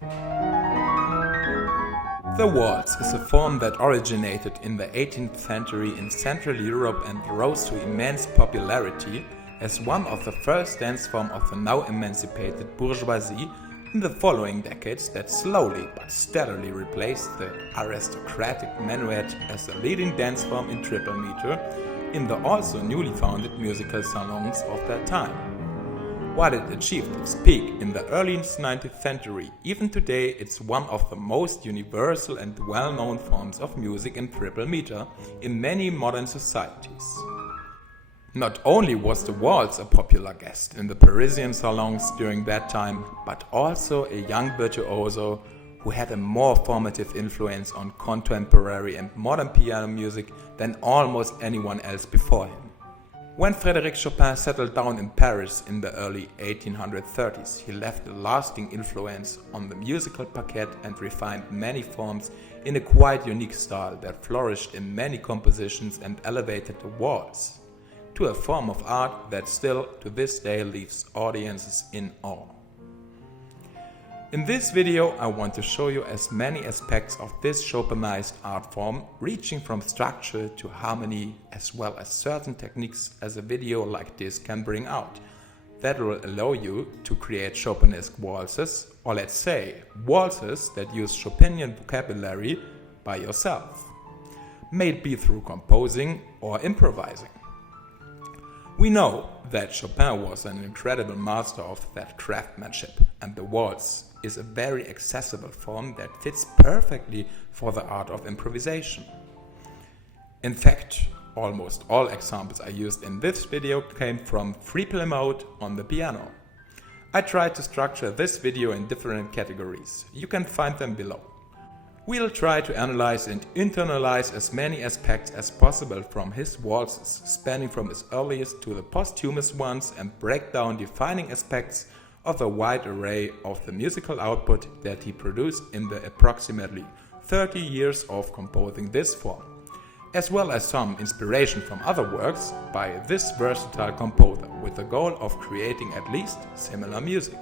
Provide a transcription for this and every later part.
The waltz is a form that originated in the 18th century in Central Europe and rose to immense popularity as one of the first dance forms of the now emancipated bourgeoisie in the following decades that slowly but steadily replaced the aristocratic minuet as the leading dance form in triple meter in the also newly founded musical salons of that time. While it achieved its peak in the early 19th century, even today it's one of the most universal and well-known forms of music in triple meter in many modern societies. Not only was the waltz a popular guest in the Parisian salons during that time, but also a young virtuoso who had a more formative influence on contemporary and modern piano music than almost anyone else before him. When Frédéric Chopin settled down in Paris in the early 1830s, he left a lasting influence on the musical parquet and refined many forms in a quite unique style that flourished in many compositions and elevated the waltz to a form of art that still to this day leaves audiences in awe. In this video I want to show you as many aspects of this Chopinized art form, reaching from structure to harmony as well as certain techniques as a video like this can bring out, that will allow you to create Chopinesque waltzes, or let's say waltzes that use Chopinian vocabulary by yourself, may it be through composing or improvising. We know that Chopin was an incredible master of that craftsmanship, and the waltz is a very accessible form that fits perfectly for the art of improvisation. In fact, almost all examples I used in this video came from free play mode on the piano. I tried to structure this video in different categories. You can find them below. We'll try to analyze and internalize as many aspects as possible from his waltzes, spanning from his earliest to the posthumous ones, and break down defining aspects of the wide array of the musical output that he produced in the approximately 30 years of composing this form, as well as some inspiration from other works by this versatile composer with the goal of creating at least similar music.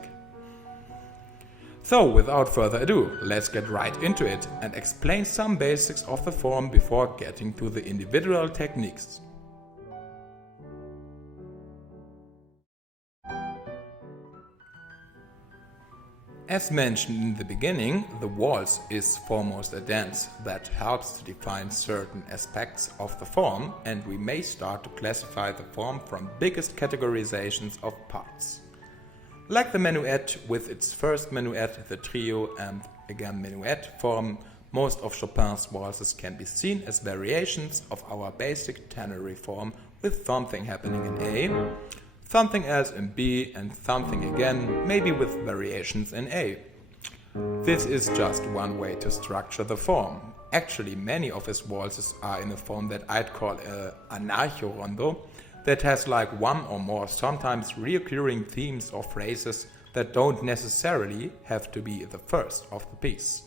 So without further ado, let's get right into it and explain some basics of the form before getting to the individual techniques. As mentioned in the beginning, the waltz is foremost a dance that helps to define certain aspects of the form, and we may start to classify the form from biggest categorizations of parts. Like the minuet with its first minuet, the trio and again minuet form, most of Chopin's waltzes can be seen as variations of our basic ternary form with something happening in A, something else in B, and something again, maybe with variations in A. This is just one way to structure the form. Actually, many of his waltzes are in a form that I'd call a anarcho-rondo, that has like one or more sometimes reoccurring themes or phrases that don't necessarily have to be the first of the piece.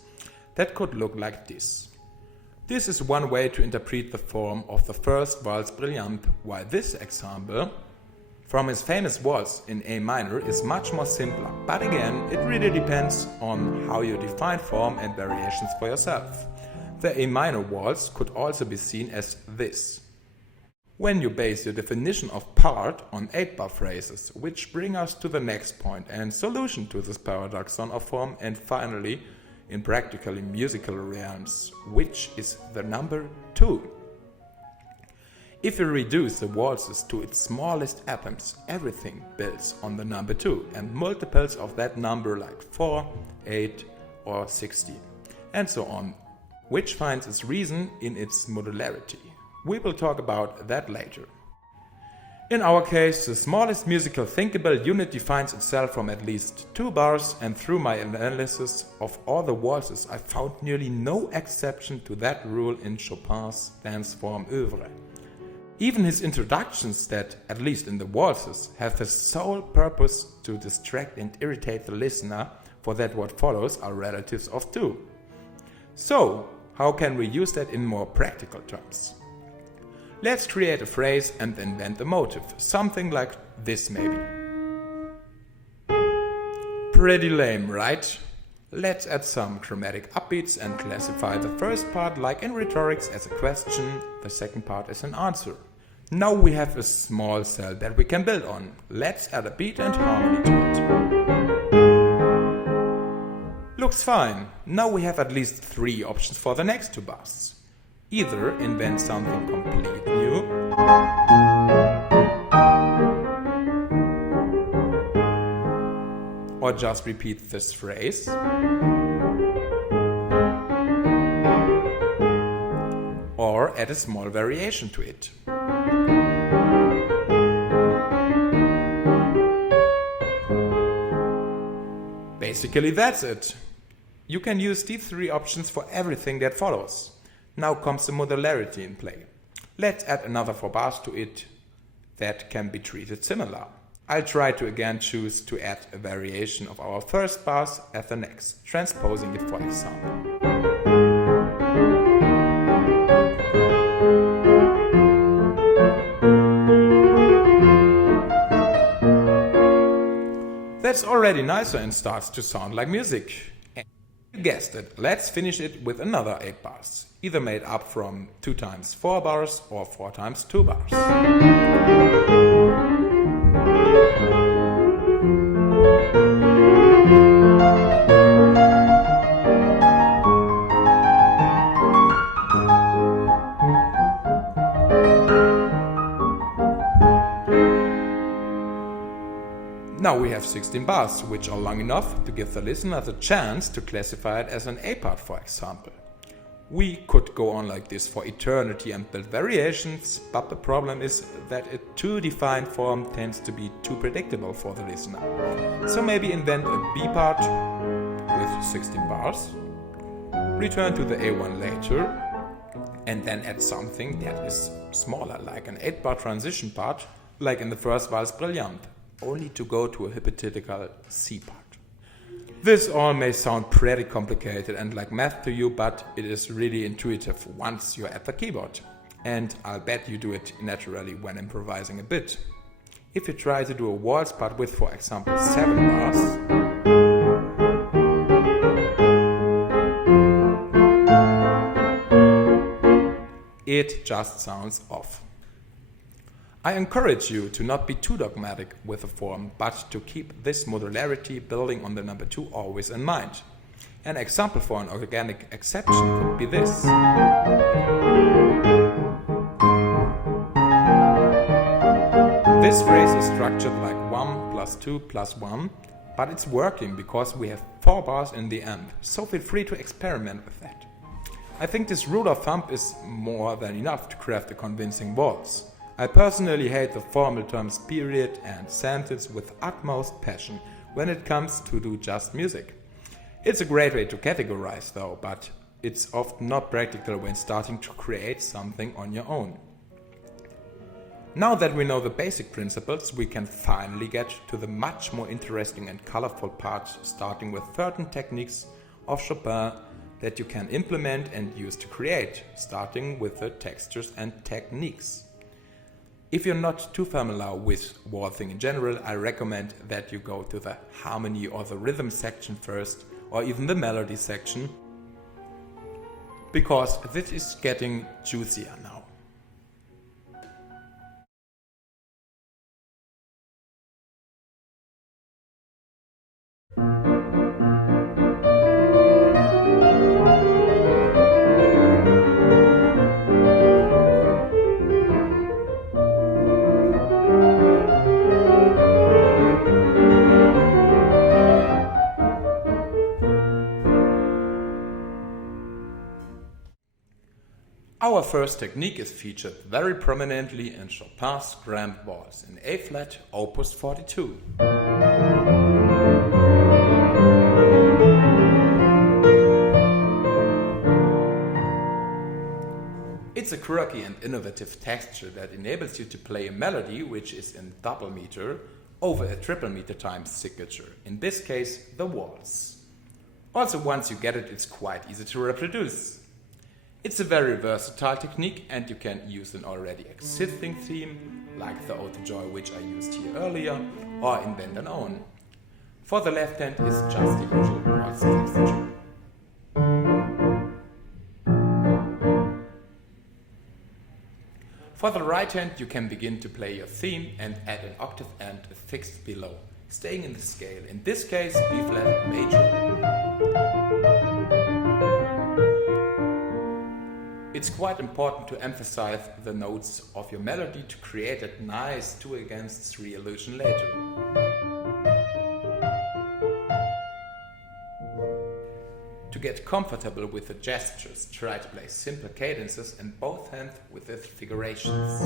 That could look like this. This is one way to interpret the form of the first Valse Brillante, while this example from his famous waltz in A minor is much more simpler, but again, it really depends on how you define form and variations for yourself. The A minor waltz could also be seen as this, when you base your definition of part on 8-bar phrases, which bring us to the next point and solution to this paradoxon of form, and finally, in practically musical realms, which is the number 2. If you reduce the waltzes to its smallest atoms, everything builds on the number 2 and multiples of that number like 4, 8 or 16 and so on, which finds its reason in its modularity. We will talk about that later. In our case, the smallest musical thinkable unit defines itself from at least 2 bars, and through my analysis of all the waltzes I found nearly no exception to that rule in Chopin's dance form oeuvre. Even his introductions that, at least in the waltzes, have the sole purpose to distract and irritate the listener, for that what follows are relatives of 2. So, how can we use that in more practical terms? Let's create a phrase and invent a motive, something like this maybe. Pretty lame, right? Let's add some chromatic upbeats and classify the first part like in rhetorics as a question, the second part as an answer. Now we have a small cell that we can build on. Let's add a beat and harmony to it. Looks fine. Now we have at least 3 options for the next 2 bars. Either invent something completely new, or just repeat this phrase, or add a small variation to it. Basically that's it. You can use these 3 options for everything that follows. Now comes the modularity in play. Let's add another 4 bars to it that can be treated similar. I'll try to again choose to add a variation of our first bars at the next, transposing it for example. That's already nicer and starts to sound like music. And you guessed it, let's finish it with another 8 bars, either made up from 2 times 4 bars or 4 times 2 bars. Now we have 16 bars, which are long enough to give the listener the chance to classify it as an A part, for example. We could go on like this for eternity and build variations, but the problem is that a too defined form tends to be too predictable for the listener. So maybe invent a B part with 16 bars, return to the A1 later, and then add something that is smaller, like an 8-bar transition part, like in the first Valse Brilliant, only to go to a hypothetical C part. This all may sound pretty complicated and like math to you, but it is really intuitive once you're at the keyboard. And I'll bet you do it naturally when improvising a bit. If you try to do a waltz part with, for example, 7 bars, it just sounds off. I encourage you to not be too dogmatic with the form, but to keep this modularity building on the number 2 always in mind. An example for an organic exception would be this. This phrase is structured like 1 plus 2 plus 1, but it's working because we have 4 bars in the end, so feel free to experiment with that. I think this rule of thumb is more than enough to craft a convincing waltz. I personally hate the formal terms period and sentence with utmost passion when it comes to do just music. It's a great way to categorize though, but it's often not practical when starting to create something on your own. Now that we know the basic principles, we can finally get to the much more interesting and colorful part, starting with certain techniques of Chopin that you can implement and use to create, starting with the textures and techniques. If you're not too familiar with waltzing in general, I recommend that you go to the harmony or the rhythm section first, or even the melody section, because this is getting juicier now. Our first technique is featured very prominently in Chopin's Grand Waltz in A-flat, Opus 42. It's a quirky and innovative texture that enables you to play a melody which is in double meter over a triple meter time signature, in this case the waltz. Also, once you get it, it's quite easy to reproduce. It's a very versatile technique and you can use an already existing theme, like the Ode to Joy which I used here earlier, or invent an own. For the left hand is just the usual waltz texture. For the right hand you can begin to play your theme and add an octave and a sixth below, staying in the scale, in this case B flat major. It's quite important to emphasize the notes of your melody to create that nice 2/3 illusion later. To get comfortable with the gestures, try to play simple cadences in both hands with the figurations.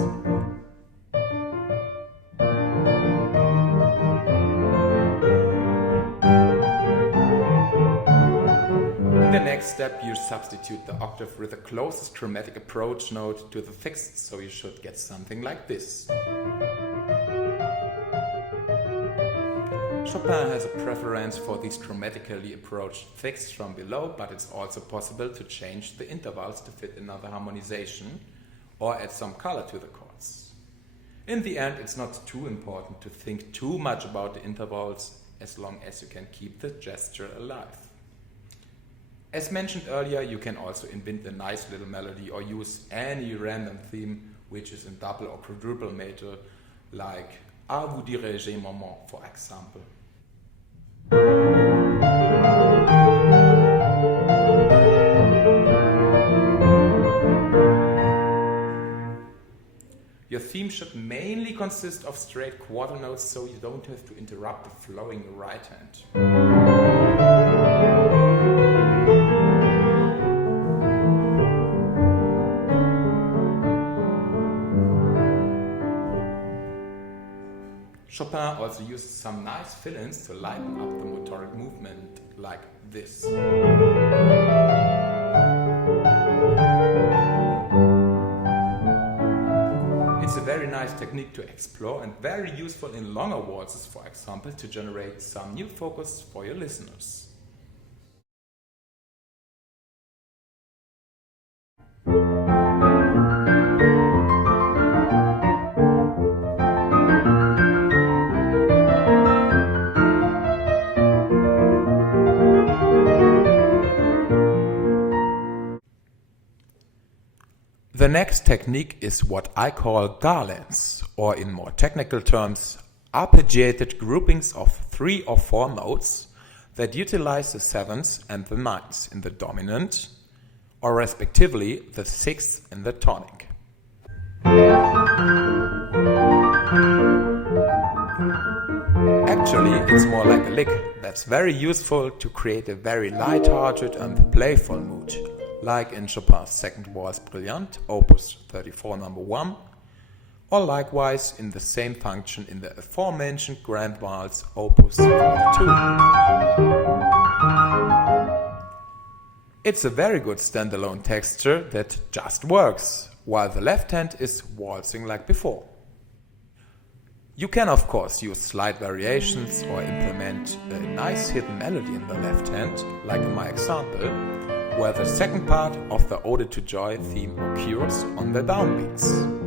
In the next step you substitute the octave with the closest chromatic approach note to the sixth, so you should get something like this. Chopin has a preference for these chromatically approached sixths from below, but it's also possible to change the intervals to fit another harmonization or add some color to the chords. In the end, it's not too important to think too much about the intervals as long as you can keep the gesture alive. As mentioned earlier, you can also invent a nice little melody or use any random theme which is in double or quadruple major, like À vous diriger maman, for example. Your theme should mainly consist of straight quarter notes, so you don't have to interrupt the flow in your right hand. Chopin also uses some nice fill-ins to lighten up the motoric movement, like this. It's a very nice technique to explore and very useful in longer waltzes, for example, to generate some new focus for your listeners. The next technique is what I call Garlands, or in more technical terms, arpeggiated groupings of 3 or 4 notes that utilize the 7ths and the 9ths in the dominant, or respectively the 6th in the tonic. Actually, it's more like a lick that's very useful to create a very light-hearted and playful mood, like in Chopin's Second Waltz Brilliant, Opus 34 No. 1, or likewise in the same function in the aforementioned Grand Waltz, Opus 42. It's a very good standalone texture that just works, while the left hand is waltzing like before. You can of course use slight variations or implement a nice hidden melody in the left hand, like in my example, where the second part of the Ode to Joy theme occurs on the downbeats.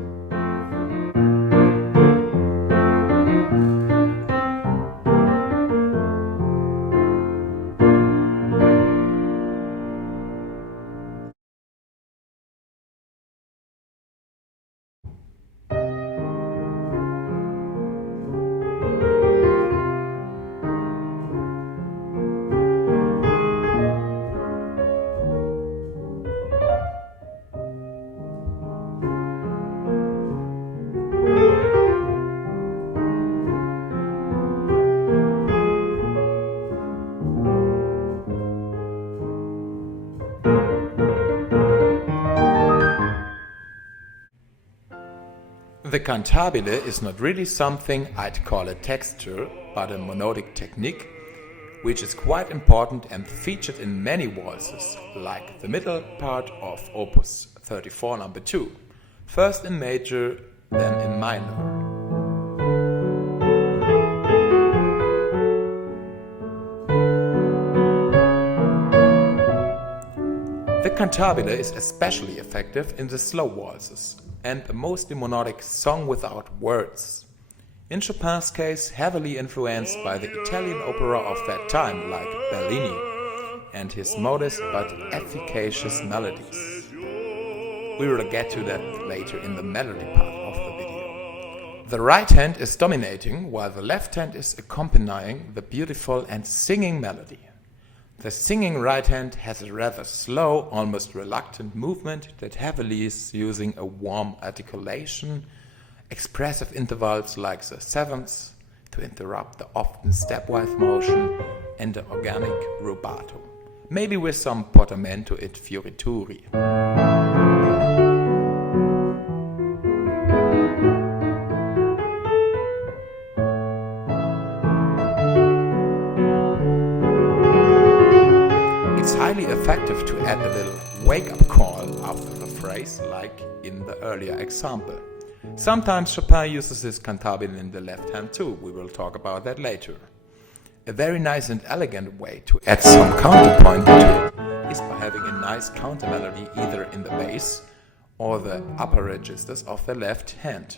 The Cantabile is not really something I'd call a texture, but a monodic technique, which is quite important and featured in many waltzes, like the middle part of Opus 34 No. 2, first in major, then in minor. The Cantabile is especially effective in the slow waltzes and a mostly monodic song without words. In Chopin's case, heavily influenced by the Italian opera of that time, like Bellini, and his modest but efficacious melodies. We will get to that later in the melody part of the video. The right hand is dominating, while the left hand is accompanying the beautiful and singing melody. The singing right hand has a rather slow, almost reluctant movement that heavily is using a warm articulation, expressive intervals like the sevenths to interrupt the often stepwise motion, and the organic rubato, maybe with some portamento et fiorituri. It's highly effective to add a little wake-up call after the phrase, like in the earlier example. Sometimes Chopin uses this cantabile in the left hand too, we will talk about that later. A very nice and elegant way to add some counterpoint to it is by having a nice counter melody either in the bass or the upper registers of the left hand.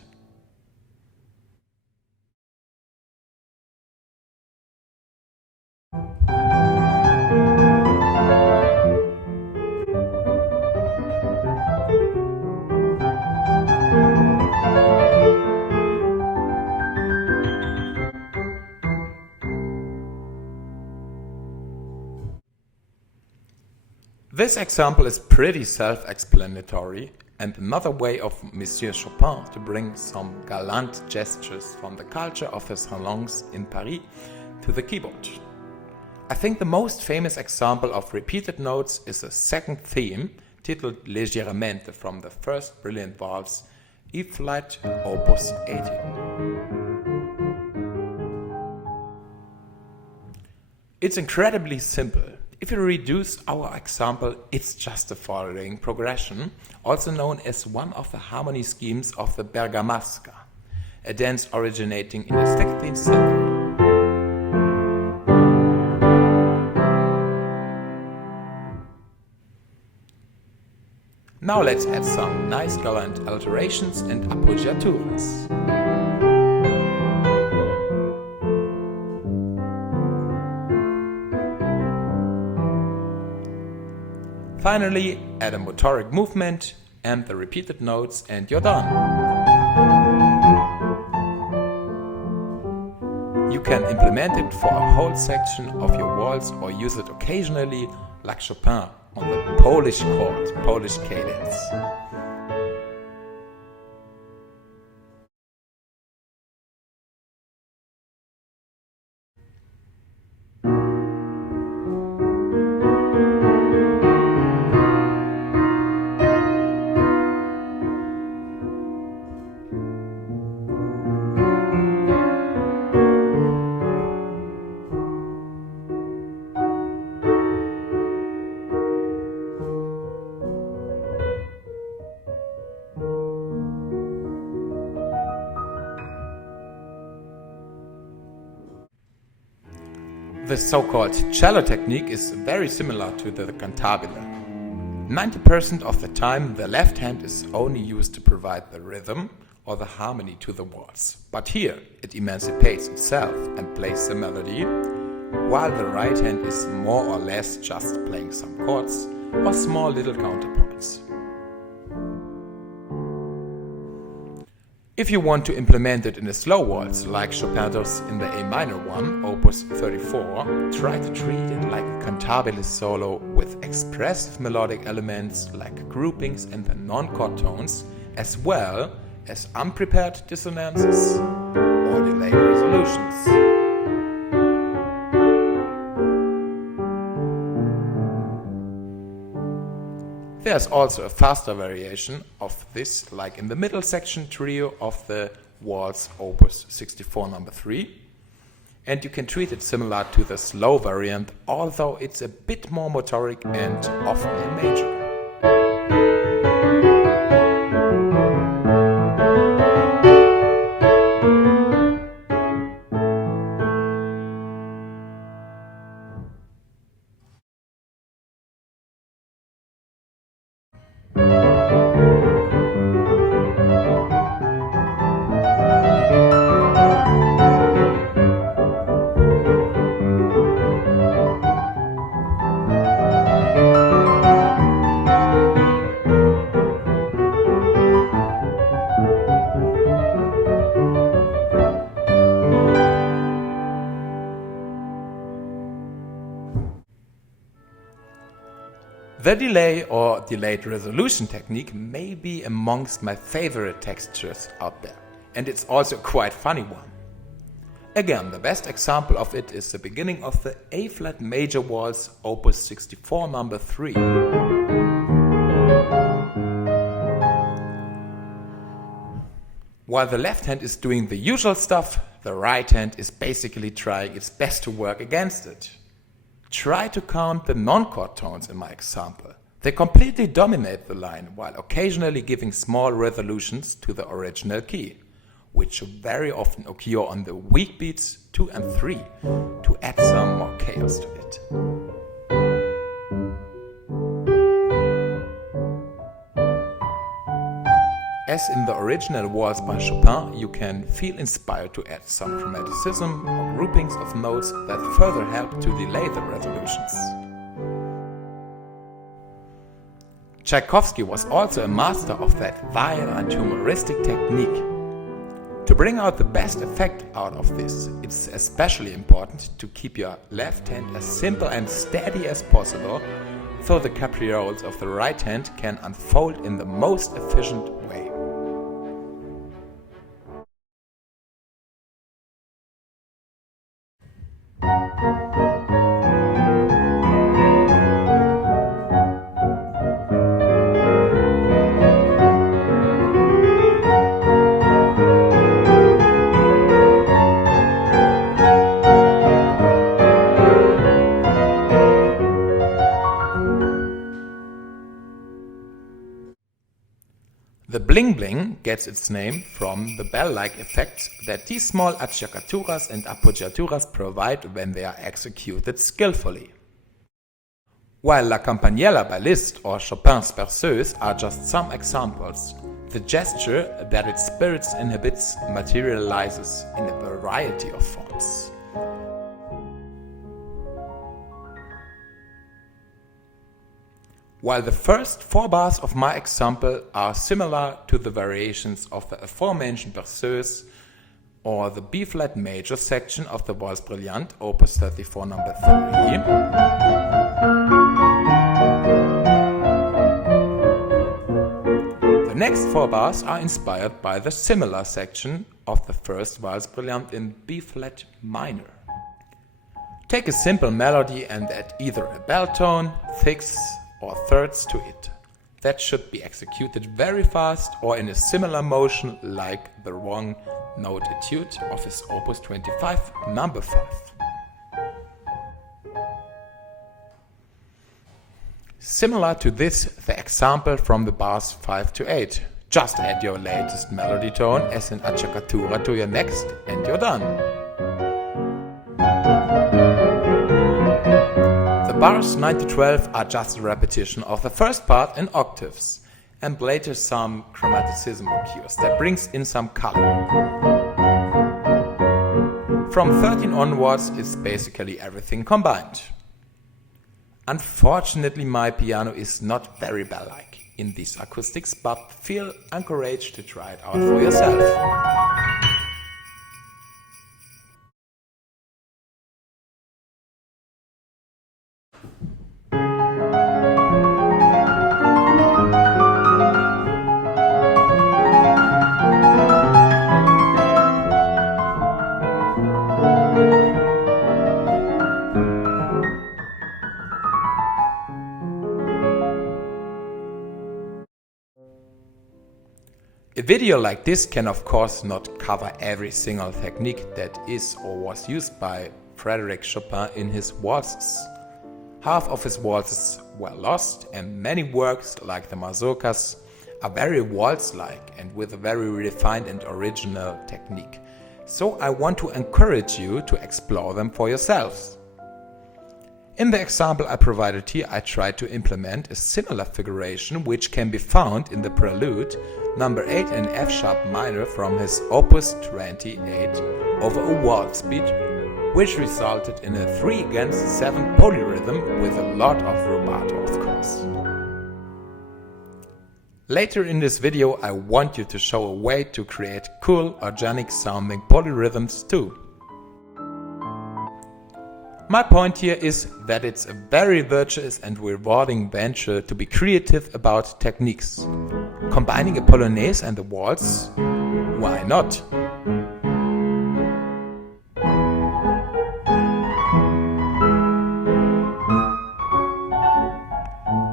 This example is pretty self-explanatory and another way of Monsieur Chopin to bring some gallant gestures from the culture of his salons in Paris to the keyboard. I think the most famous example of repeated notes is the second theme, titled Leggermente from the first brilliant waltz, E-Flat Opus 80. It's incredibly simple. If you reduce our example, it's just the following progression, also known as one of the harmony schemes of the Bergamasca, a dance originating in the 16th century. Now let's add some nice gallant alterations and appogiaturas. Finally, add a motoric movement and the repeated notes and you're done. You can implement it for a whole section of your waltz or use it occasionally like Chopin on the Polish chord, Polish cadence. The so-called cello technique is very similar to the cantabile. 90% of the time the left hand is only used to provide the rhythm or the harmony to the waltz, but here it emancipates itself and plays the melody, while the right hand is more or less just playing some chords or small little counterpoints. If you want to implement it in a slow waltz, like Chopin does in the A minor one, Opus 34, try to treat it like a cantabile solo with expressive melodic elements like groupings and the non-chord tones, as well as unprepared dissonances or delayed resolutions. There's also a faster variation of this, like in the middle section trio of the Waltz Opus 64 number 3. And you can treat it similar to the slow variant, although it's a bit more motoric and often in major. The delay or delayed resolution technique may be amongst my favorite textures out there, and it's also a quite funny one. Again, the best example of it is the beginning of the A-flat major waltz, opus 64 number 3. While the left hand is doing the usual stuff, the right hand is basically trying its best to work against it. Try to count the non-chord tones in my example. They completely dominate the line while occasionally giving small resolutions to the original key, which very often occur on the weak beats 2 and 3 to add some more chaos to it. As in the original waltz by Chopin, you can feel inspired to add some chromaticism or groupings of notes that further help to delay the resolutions. Tchaikovsky was also a master of that vile and humoristic technique. To bring out the best effect out of this, it's especially important to keep your left hand as simple and steady as possible, so the caprioles of the right hand can unfold in the most efficient way. The Bling Bling gets its name from the bell-like effects that these small appogiaturas and appogiaturas provide when they are executed skillfully. While La Campanella by Liszt or Chopin's berceuse are just some examples, the gesture that its spirits inhibits materializes in a variety of forms. While the first 4 bars of my example are similar to the variations of the aforementioned berceuse or the B-flat major section of the Valse Brillante, opus 34 number 3, the next 4 bars are inspired by the similar section of the first Valse Brillante in B-flat minor. Take a simple melody and add either a bell tone, sixths, or thirds to it. That should be executed very fast or in a similar motion like the wrong note etude of his opus 25 number 5. Similar to this, the example from the bars 5 to 8. Just add your latest melody tone as an acciaccatura to your next and you're done. Bars 9 to 12 are just a repetition of the first part in octaves, and later some chromaticism occurs that brings in some color. From 13 onwards is basically everything combined. Unfortunately, my piano is not very bell-like in these acoustics, but feel encouraged to try it out for yourself. A video like this can of course not cover every single technique that is or was used by Frédéric Chopin in his waltzes. Half of his waltzes were lost and many works like the mazurkas are very waltz-like and with a very refined and original technique. So I want to encourage you to explore them for yourselves. In the example I provided here, I tried to implement a similar figuration which can be found in the Prelude number 8 in F-sharp minor from his opus 28 over a waltz beat, which resulted in a 3-against-7 polyrhythm with a lot of rubato, of course. Later in this video I want you to show a way to create cool, organic sounding polyrhythms too. My point here is that it's a very virtuous and rewarding venture to be creative about techniques. Combining a polonaise and a waltz? Why not?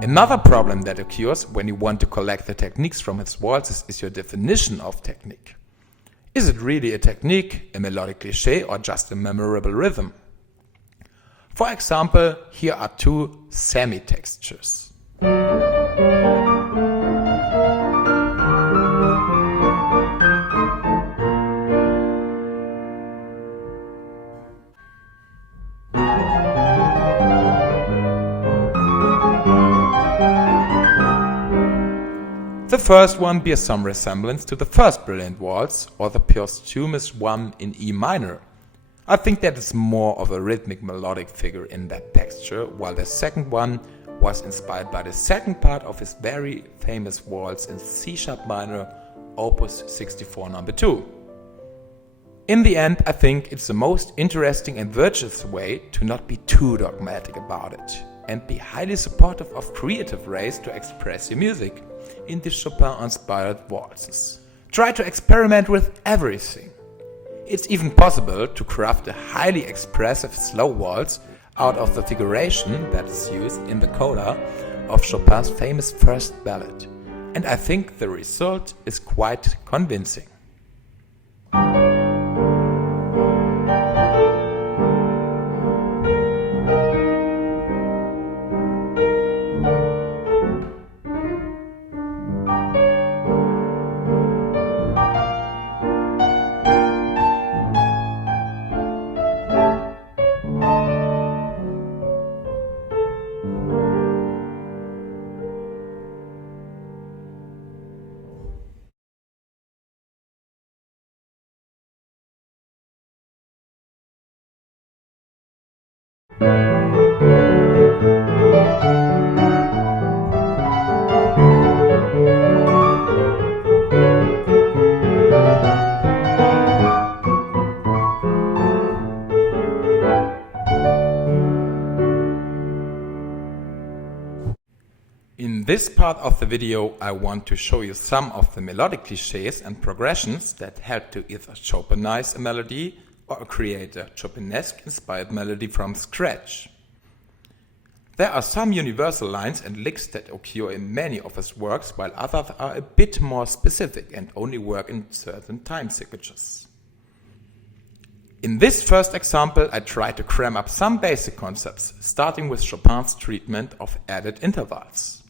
Another problem that occurs when you want to collect the techniques from his waltzes is your definition of technique. Is it really a technique, a melodic cliché, or just a memorable rhythm? For example, here are two semi-textures. The first one bears some resemblance to the first brilliant waltz or the posthumous one in E minor. I think that is more of a rhythmic melodic figure in that texture, while the second one was inspired by the second part of his very famous waltz in C# minor, opus 64 No. 2. In the end, I think it's the most interesting and virtuous way to not be too dogmatic about it and be highly supportive of creative ways to express your music in the Chopin-inspired waltzes. Try to experiment with everything. It's even possible to craft a highly expressive slow waltz out of the figuration that is used in the coda of Chopin's famous first ballad. And I think the result is quite convincing. In this part of the video, I want to show you some of the melodic clichés and progressions that help to either Chopinize a melody or create a chopinesque inspired melody from scratch. There are some universal lines and licks that occur in many of his works, while others are a bit more specific and only work in certain time signatures. In this first example, I try to cram up some basic concepts, starting with Chopin's treatment of added intervals.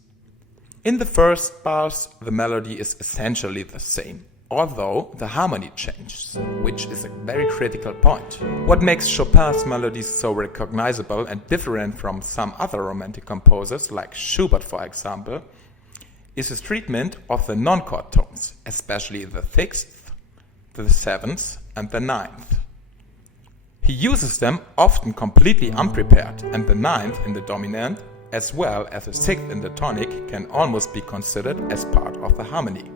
In the first bars, the melody is essentially the same, although the harmony changes, which is a very critical point. What makes Chopin's melodies so recognizable and different from some other romantic composers, like Schubert for example, is his treatment of the non-chord tones, especially the 6th, the 7th and the 9th. He uses them often completely unprepared, and the 9th in the dominant as well as the 6th in the tonic can almost be considered as part of the harmony.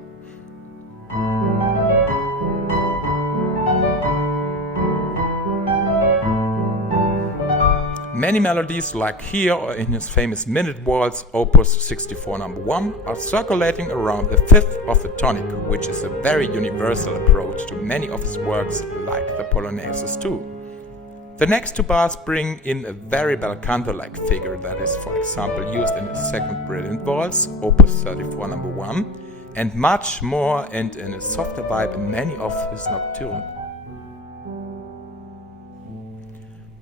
Many melodies, like here or in his famous minute waltz, opus 64 No. 1, are circulating around the 5th of the tonic, which is a very universal approach to many of his works, like the Polonaises too. The next two bars bring in a very bel canto-like figure that is, for example, used in his second brilliant waltz, opus 34 No. 1, and much more, and in a softer vibe in many of his nocturnes.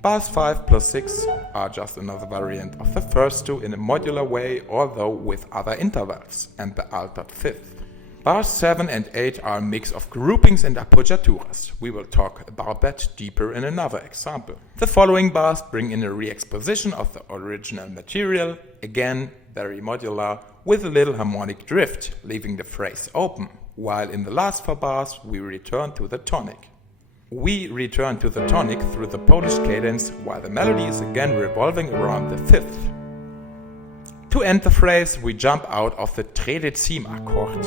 Bars 5 plus 6 are just another variant of the first two in a modular way, although with other intervals, and the altered 5th. Bars 7 and 8 are a mix of groupings and appogiaturas. We will talk about that deeper in another example. The following bars bring in a re-exposition of the original material, again very modular, with a little harmonic drift, leaving the phrase open, while in the last 4 bars we return to the tonic. We return to the tonic through the Polish cadence, while the melody is again revolving around the 5th. To end the phrase, we jump out of the tredecim accord,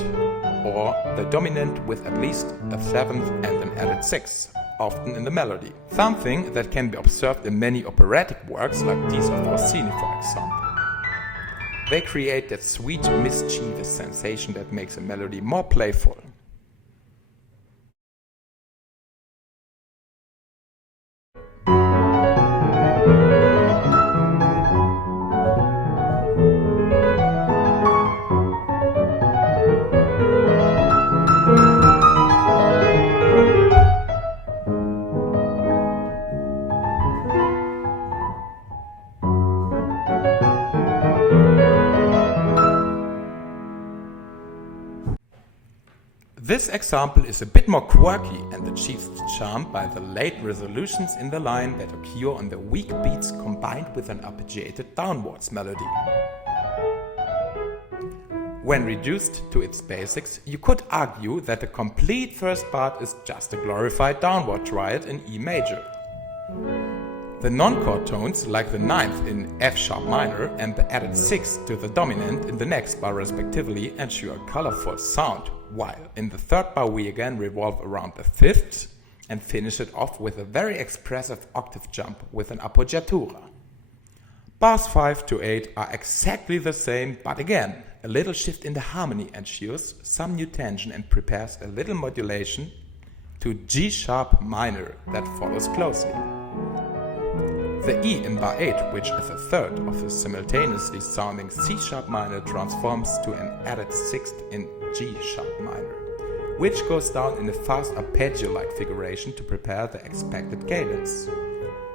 or the dominant with at least a 7th and an added 6th, often in the melody, something that can be observed in many operatic works like these of Rossini, for example. They create that sweet, mischievous sensation that makes a melody more playful. This example is a bit more quirky and achieves its charm by the late resolutions in the line that occur on the weak beats combined with an arpeggiated downwards melody. When reduced to its basics, you could argue that the complete first part is just a glorified downward triad in E major. The non-chord tones, like the ninth in F sharp minor and the added sixth to the dominant in the next bar respectively, ensure a colorful sound, while in the third bar we again revolve around the fifth and finish it off with a very expressive octave jump with an appoggiatura. Bars 5 to 8 are exactly the same, but again, a little shift in the harmony ensures some new tension and prepares a little modulation to G sharp minor that follows closely. The E in bar 8, which is a third of the simultaneously sounding C sharp minor, transforms to an added sixth in G sharp minor, which goes down in a fast arpeggio-like figuration to prepare the expected cadence.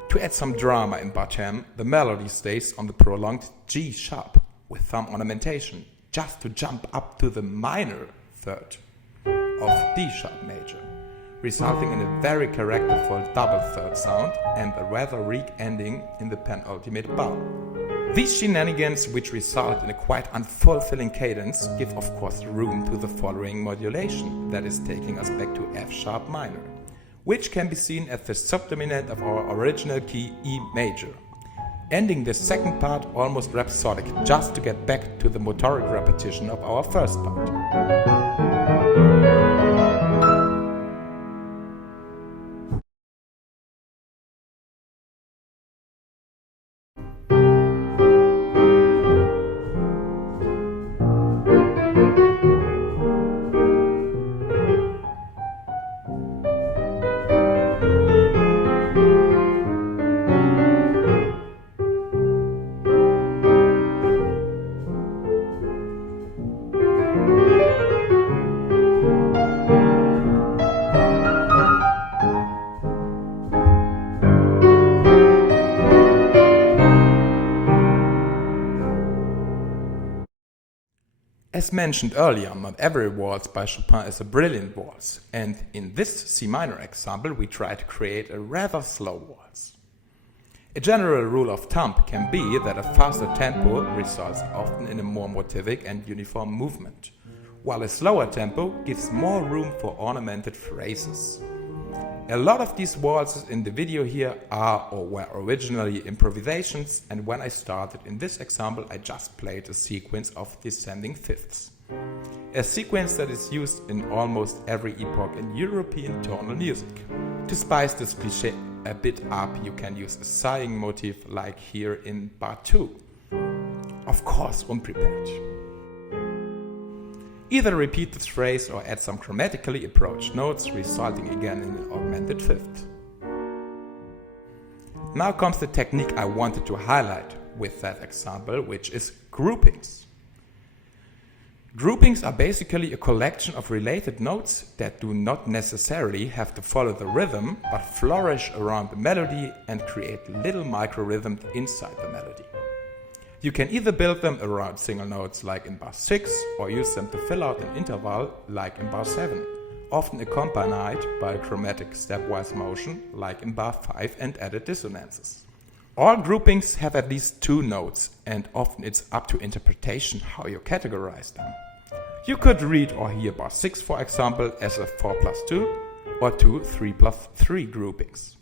To add some drama in bar 10, the melody stays on the prolonged G sharp with some ornamentation, just to jump up to the minor third of D sharp major, resulting in a very characterful double third sound and a rather weak ending in the penultimate bar. These shenanigans, which result in a quite unfulfilling cadence, give of course room to the following modulation that is taking us back to F sharp minor, which can be seen as the subdominant of our original key E major, ending the second part almost rhapsodic just to get back to the motoric repetition of our first part. As mentioned earlier, not every waltz by Chopin is a brilliant waltz, and in this C minor example we try to create a rather slow waltz. A general rule of thumb can be that a faster tempo results often in a more motivic and uniform movement, while a slower tempo gives more room for ornamented phrases. A lot of these waltzes in the video here are or were originally improvisations, and when I started in this example I just played a sequence of descending fifths. A sequence that is used in almost every epoch in European tonal music. To spice this cliché a bit up, you can use a sighing motif like here in bar 2. Of course, unprepared. Either repeat this phrase or add some chromatically approached notes, resulting again in an augmented fifth. Now comes the technique I wanted to highlight with that example, which is groupings. Groupings are basically a collection of related notes that do not necessarily have to follow the rhythm, but flourish around the melody and create little micro-rhythms inside the melody. You can either build them around single notes like in bar 6 or use them to fill out an interval like in bar 7, often accompanied by a chromatic stepwise motion like in bar 5 and added dissonances. All groupings have at least 2 notes, and often it's up to interpretation how you categorize them. You could read or hear bar 6, for example, as a 4+2 or 2 3+3 groupings.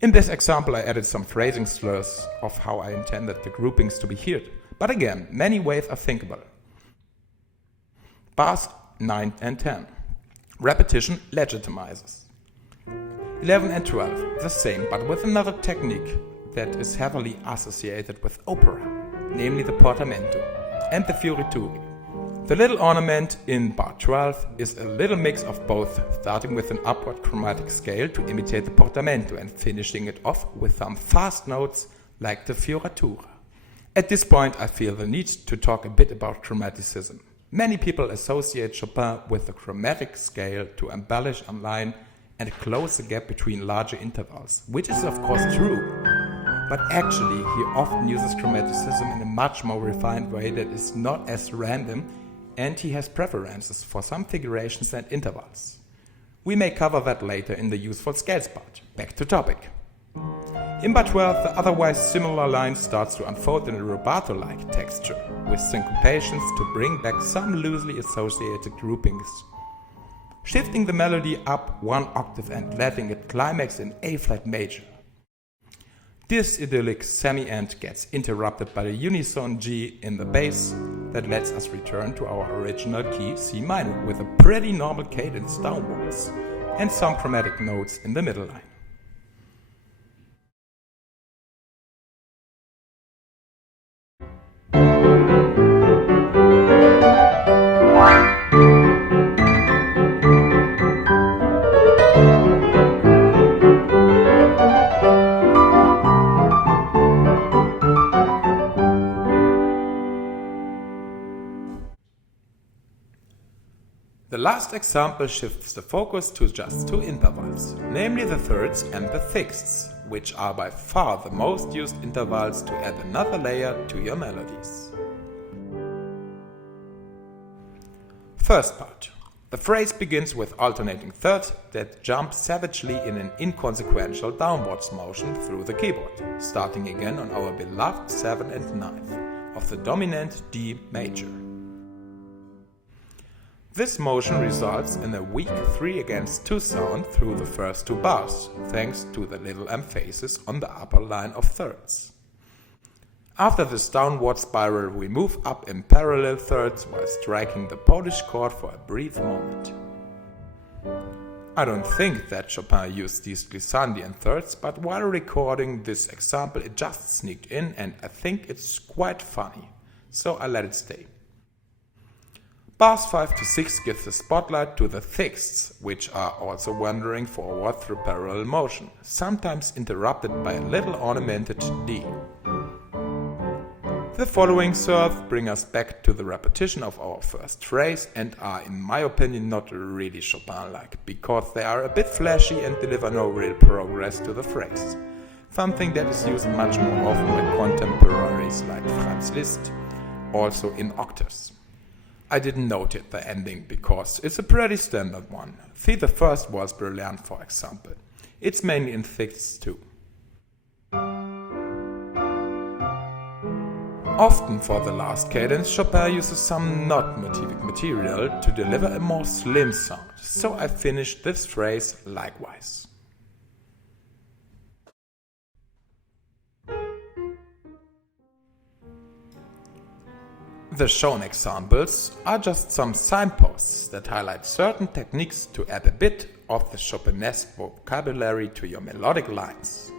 In this example I added some phrasing slurs of how I intended the groupings to be heard, but again, many ways are thinkable. Bars 9 and 10. Repetition legitimizes. 11 and 12, the same, but with another technique that is heavily associated with opera, namely the portamento and the fiorituri. The little ornament in bar 12 is a little mix of both, starting with an upward chromatic scale to imitate the portamento and finishing it off with some fast notes like the fioratura. At this point I feel the need to talk a bit about chromaticism. Many people associate Chopin with the chromatic scale to embellish a line and close the gap between larger intervals, which is of course true. But actually he often uses chromaticism in a much more refined way that is not as random, and he has preferences for some figurations and intervals. We may cover that later in the useful scales part. Back to topic. In bar 12, the otherwise similar line starts to unfold in a rubato-like texture, with syncopations to bring back some loosely associated groupings, shifting the melody up one octave and letting it climax in A-flat major. This idyllic semi-end gets interrupted by the unison G in the bass that lets us return to our original key C minor with a pretty normal cadence downwards and some chromatic notes in the middle line. The last example shifts the focus to just two intervals, namely the thirds and the sixths, which are by far the most used intervals to add another layer to your melodies. First part. The phrase begins with alternating thirds that jump savagely in an inconsequential downwards motion through the keyboard, starting again on our beloved 7th and 9th of the dominant D major. This motion results in a weak 3 against 2 sound through the first two bars, thanks to the little emphasis on the upper line of thirds. After this downward spiral, we move up in parallel thirds while striking the Polish chord for a brief moment. I don't think that Chopin used these glissandian thirds, but while recording this example it just sneaked in and I think it's quite funny, so I let it stay. Bars 5 to 6 give the spotlight to the sixths, which are also wandering forward through parallel motion, sometimes interrupted by a little ornamented D. The following serve bring us back to the repetition of our first phrase and are in my opinion not really Chopin-like, because they are a bit flashy and deliver no real progress to the phrase, something that is used much more often by contemporaries like Franz Liszt, also in octaves. I didn't note it, the ending, because it's a pretty standard one. See the first was brilliant, for example. It's mainly in sixths too. Often for the last cadence, Chopin uses some not motivic material to deliver a more slim sound, so I finished this phrase likewise. The shown examples are just some signposts that highlight certain techniques to add a bit of the chopinesque vocabulary to your melodic lines.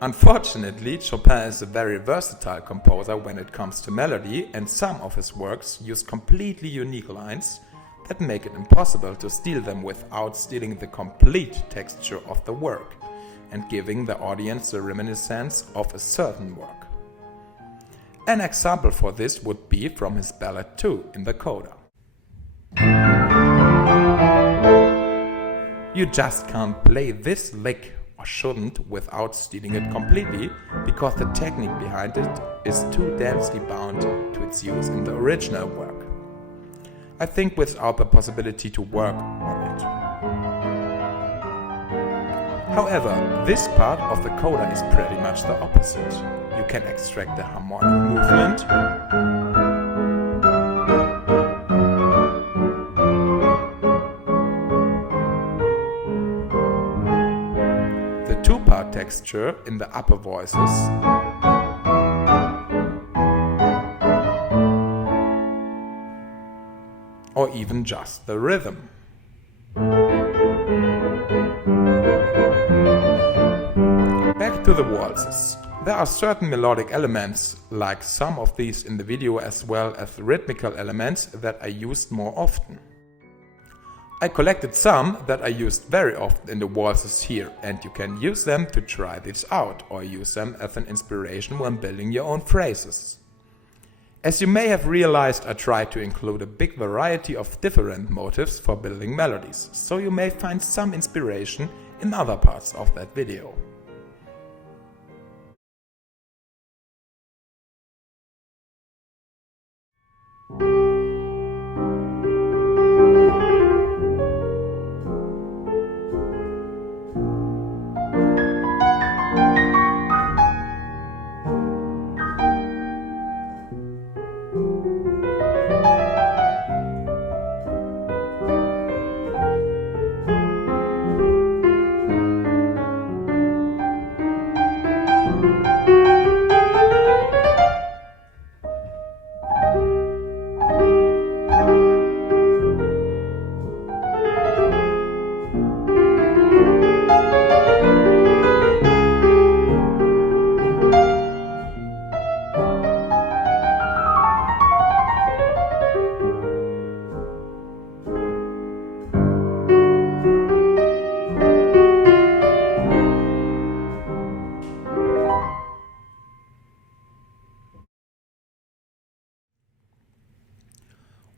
Unfortunately, Chopin is a very versatile composer when it comes to melody, and some of his works use completely unique lines that make it impossible to steal them without stealing the complete texture of the work and giving the audience the reminiscence of a certain work. An example for this would be from his Ballad II in the coda. You just can't play this lick, or shouldn't, without stealing it completely, because the technique behind it is too densely bound to its use in the original work. I think without the possibility to work on it. However, this part of the coda is pretty much the opposite. You can extract the harmonic movement the two-part texture in the upper voices or even just the rhythm. to the waltzes. There are certain melodic elements, like some of these in the video, as well as rhythmical elements that I used more often. I collected some that I used very often in the waltzes here, and you can use them to try this out or use them as an inspiration when building your own phrases. As you may have realized, I try to include a big variety of different motives for building melodies, so you may find some inspiration in other parts of that video.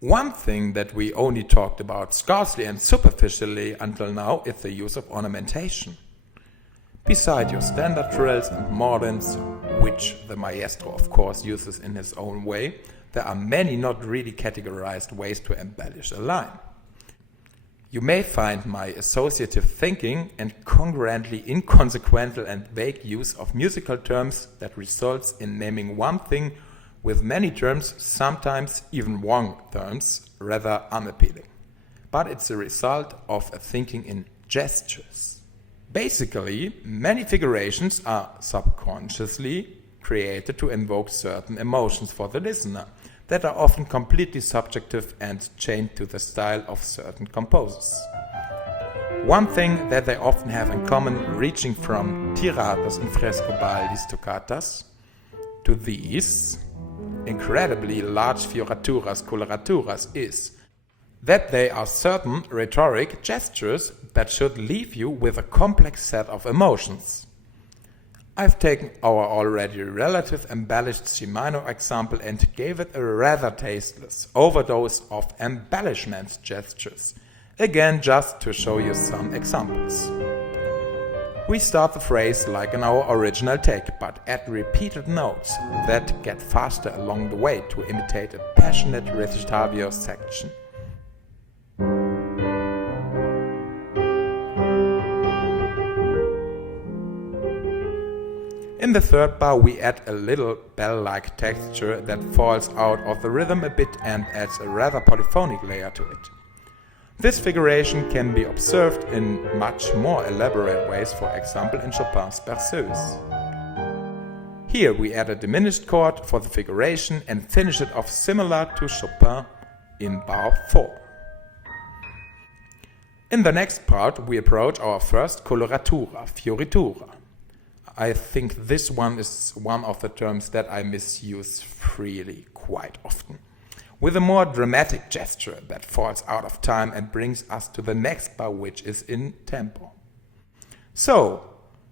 One thing that we only talked about scarcely and superficially until now is the use of ornamentation. Beside your standard trills and mordents, which the maestro of course uses in his own way, there are many not really categorized ways to embellish a line. You may find my associative thinking and congruently inconsequential and vague use of musical terms that results in naming one thing with many terms, sometimes even wrong terms, rather unappealing. But it's a result of a thinking in gestures. Basically, many figurations are subconsciously created to invoke certain emotions for the listener that are often completely subjective and chained to the style of certain composers. One thing that they often have in common, reaching from tiratas in frescobaldi's toccatas to these incredibly large fioraturas, coloraturas, is that they are certain rhetoric gestures that should leave you with a complex set of emotions. I've taken our already relative embellished C minor example and gave it a rather tasteless overdose of embellishment gestures, again just to show you some examples. We start the phrase like in our original take, but add repeated notes that get faster along the way to imitate a passionate recitativo section. In the third bar we add a little bell-like texture that falls out of the rhythm a bit and adds a rather polyphonic layer to it. This figuration can be observed in much more elaborate ways, for example in Chopin's Berceuse. Here we add a diminished chord for the figuration and finish it off similar to Chopin in bar 4. In the next part we approach our first coloratura, fioritura. I think this one is one of the terms that I misuse freely quite often, with a more dramatic gesture that falls out of time and brings us to the next bar, which is in tempo. So,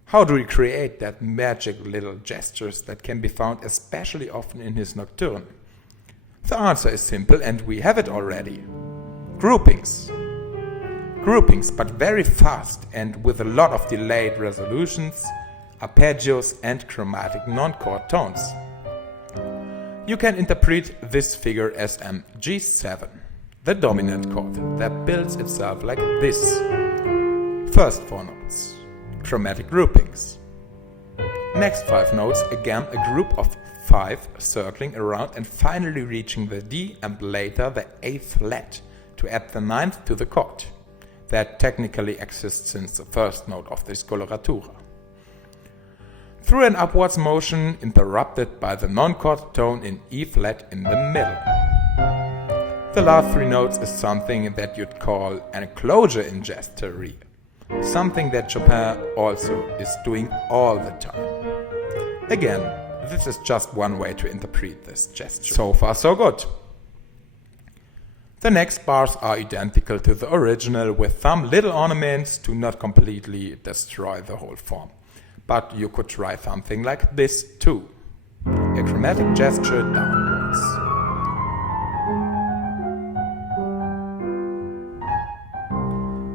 how do we create that magic little gestures that can be found especially often in his nocturne? The answer is simple and we have it already. Groupings. Groupings, but very fast and with a lot of delayed resolutions, arpeggios and chromatic non-chord tones. You can interpret this figure as a G7, the dominant chord that builds itself like this. First 4 notes, chromatic groupings. Next 5 notes, again a group of 5 circling around and finally reaching the D and later the A flat to add the 9th to the chord that technically exists since the first note of this coloratura. Through an upwards motion interrupted by the non-chord tone in E flat in the middle. The last 3 notes is something that you'd call an closure in gestury, something that Chopin also is doing all the time. Again, this is just one way to interpret this gesture. So far so good. The next bars are identical to the original with some little ornaments to not completely destroy the whole form. But you could try something like this too. A chromatic gesture downwards.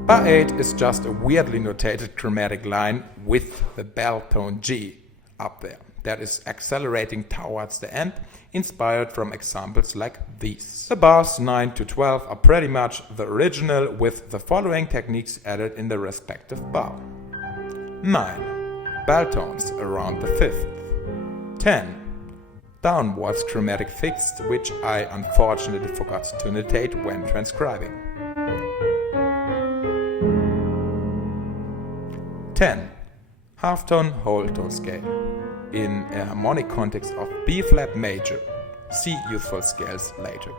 Bar 8 is just a weirdly notated chromatic line with the bell tone G up there that is accelerating towards the end, inspired from examples like these. The bars 9 to 12 are pretty much the original with the following techniques added in the respective bar. 9. Bell tones around the 5th. 10. Downwards chromatic fixed, which I unfortunately forgot to notate when transcribing. 10. Halftone-wholetone scale in a harmonic context of B-flat major. See useful scales later.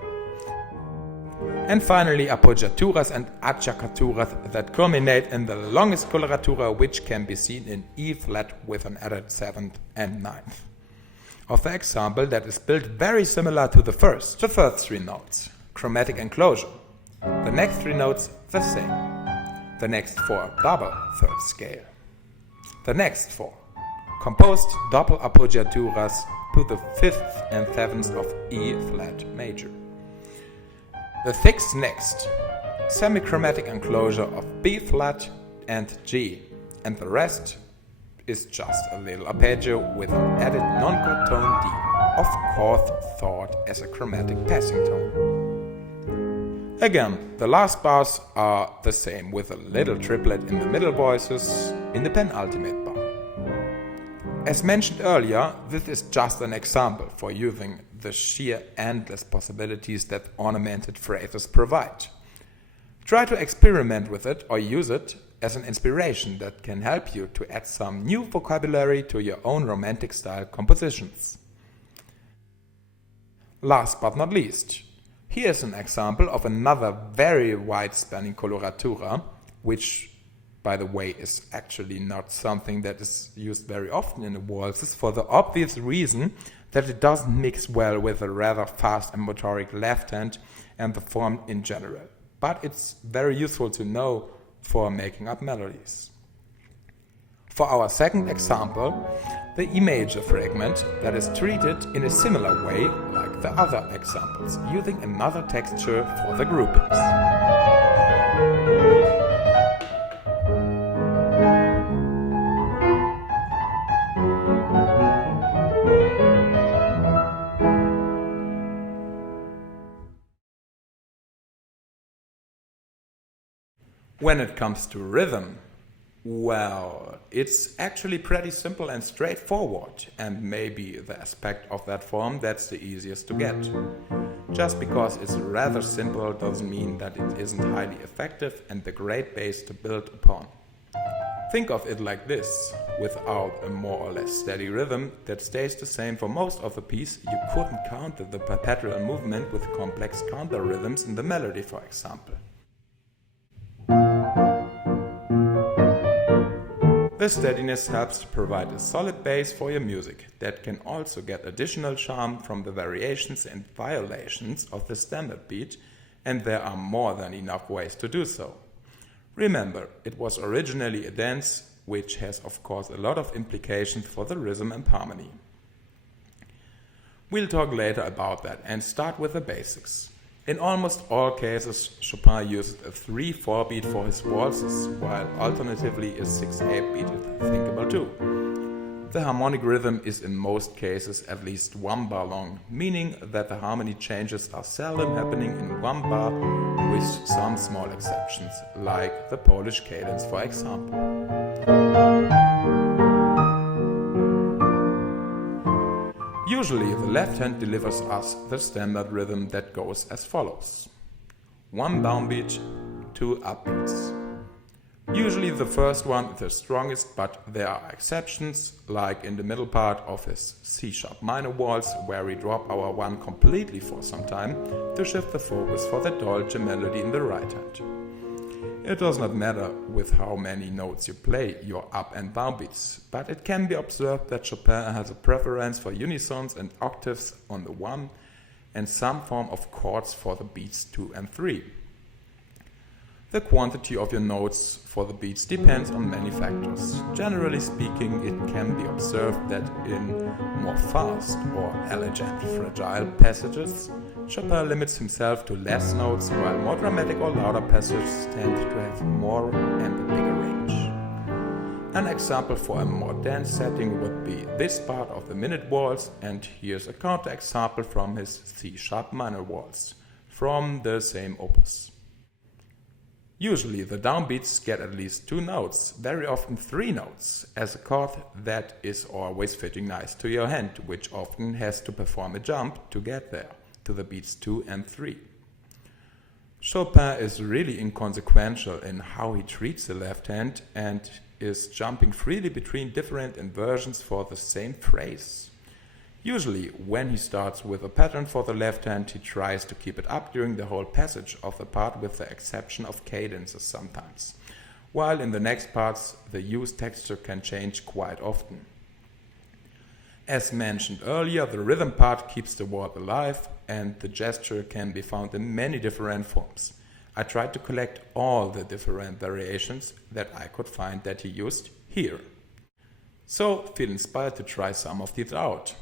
And finally appogiaturas and appogiaturas that culminate in the longest coloratura, which can be seen in E-flat with an added 7th and 9th. Of the example that is built very similar to the first 3 notes, chromatic enclosure. The next 3 notes the same. The next 4 double 3rd scale. The next 4 composed double appogiaturas to the 5th and 7th of E-flat major. The 6 next semi-chromatic enclosure of B-flat and G, and the rest is just a little arpeggio with an added non-chord tone D, of course thought as a chromatic passing tone. Again, the last bars are the same with a little triplet in the middle voices in the penultimate bar. As mentioned earlier, this is just an example for using the sheer endless possibilities that ornamented phrases provide. Try to experiment with it or use it as an inspiration that can help you to add some new vocabulary to your own romantic style compositions. Last but not least, here's an example of another very wide-spanning coloratura, which, by the way, is actually not something that is used very often in the waltzes for the obvious reason that it doesn't mix well with the rather fast and motoric left hand and the form in general. But it's very useful to know for making up melodies. For our second example, the E-Major fragment that is treated in a similar way like the other examples, using another texture for the groupings. When it comes to rhythm, well, it's actually pretty simple and straightforward, and maybe the aspect of that form that's the easiest to get. Just because it's rather simple doesn't mean that it isn't highly effective and the great base to build upon. Think of it like this: without a more or less steady rhythm that stays the same for most of the piece, you couldn't counter the perpetual movement with complex counter rhythms in the melody, for example. This steadiness helps to provide a solid base for your music that can also get additional charm from the variations and violations of the standard beat, and there are more than enough ways to do so. Remember, it was originally a dance, which has of course a lot of implications for the rhythm and harmony. We'll talk later about that and start with the basics. In almost all cases, Chopin used a 3/4 beat for his waltzes, while alternatively a 6/8 beat is thinkable too. The harmonic rhythm is in most cases at least 1 bar long, meaning that the harmony changes are seldom happening in 1 bar, with some small exceptions, like the Polish cadence, for example. Usually the left hand delivers us the standard rhythm that goes as follows: 1 downbeat, 2 upbeats. Usually the first one is the strongest, but there are exceptions, like in the middle part of his C-sharp minor waltz, where we drop our 1 completely for some time to shift the focus for the dolce melody in the right hand. It does not matter with how many notes you play your up and down beats, but it can be observed that Chopin has a preference for unisons and octaves on the one and some form of chords for the beats 2 and 3. The quantity of your notes for the beats depends on many factors. Generally speaking, it can be observed that in more fast or elegant fragile passages, Chopin limits himself to less notes, while more dramatic or louder passages tend to have more and a bigger range. An example for a more dense setting would be this part of the Minute Waltz, and here's a counterexample from his C-sharp minor waltz, from the same opus. Usually the downbeats get at least 2 notes, very often 3 notes, as a chord that is always fitting nice to your hand, which often has to perform a jump to get there, to the beats 2 and 3. Chopin is really inconsequential in how he treats the left hand and is jumping freely between different inversions for the same phrase. Usually, when he starts with a pattern for the left hand, he tries to keep it up during the whole passage of the part with the exception of cadences sometimes, while in the next parts the used texture can change quite often. As mentioned earlier, the rhythm part keeps the word alive, and the gesture can be found in many different forms. I tried to collect all the different variations that I could find that he used here. So feel inspired to try some of these out.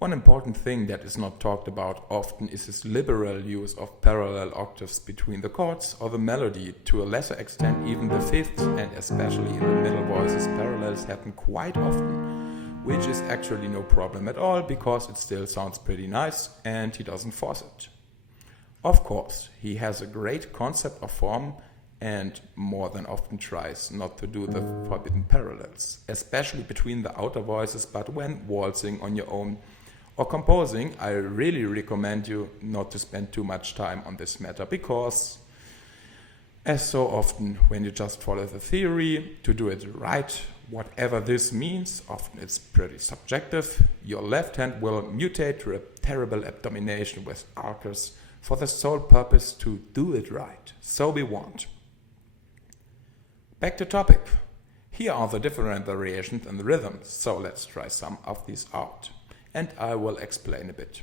One important thing that is not talked about often is his liberal use of parallel octaves between the chords or the melody. To a lesser extent, even the fifths, and especially in the middle voices, parallels happen quite often, which is actually no problem at all because it still sounds pretty nice and he doesn't force it. Of course, he has a great concept of form and more than often tries not to do the forbidden parallels, especially between the outer voices, but when waltzing on your own or composing, I really recommend you not to spend too much time on this matter because, as so often when you just follow the theory to do it right, whatever this means, often it's pretty subjective, your left hand will mutate to a terrible abdomination with arcers for the sole purpose to do it right. So we want. Back to topic. Here are the different variations in the rhythm, so let's try some of these out. And I will explain a bit.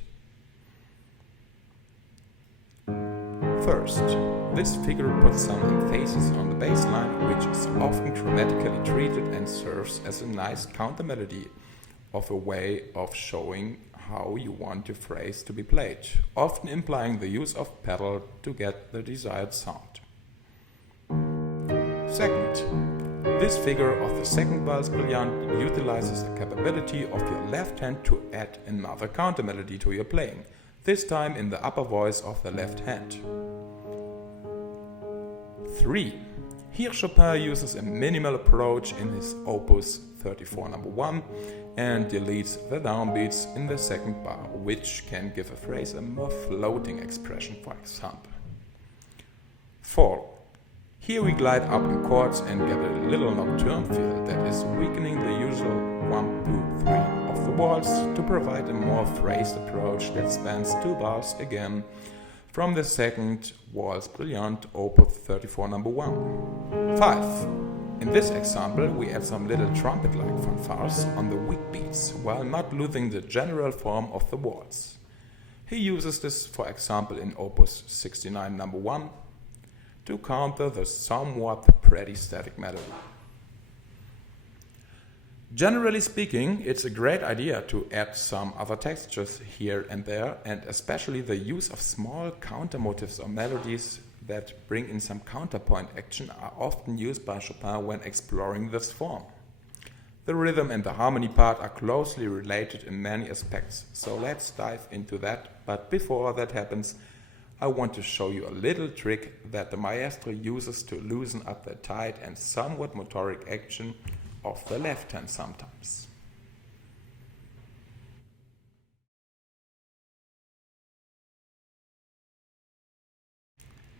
First, this figure puts some emphasis on the bass line, which is often chromatically treated and serves as a nice counter melody of a way of showing how you want your phrase to be played, often implying the use of pedal to get the desired sound. Second, this figure of the second valse brilliant utilizes the capability of your left hand to add another counter melody to your playing, this time in the upper voice of the left hand. 3. Here Chopin uses a minimal approach in his opus 34 No. 1 and deletes the downbeats in the second bar, which can give a phrase a more floating expression, for example. 4. Here we glide up in chords and get a little nocturne feel that is weakening the usual 1, 2, 3 of the waltz to provide a more phrased approach that spans 2 bars again from the second Waltz Brilliant opus 34 No. 1. 5. In this example we add some little trumpet-like fanfares on the weak beats while not losing the general form of the waltz. He uses this, for example, in opus 69 No. 1 to counter the somewhat pretty static melody. Generally speaking, it's a great idea to add some other textures here and there, and especially the use of small counter motifs or melodies that bring in some counterpoint action are often used by Chopin when exploring this form. The rhythm and the harmony part are closely related in many aspects, so let's dive into that, but before that happens, I want to show you a little trick that the maestro uses to loosen up the tight and somewhat motoric action of the left hand sometimes.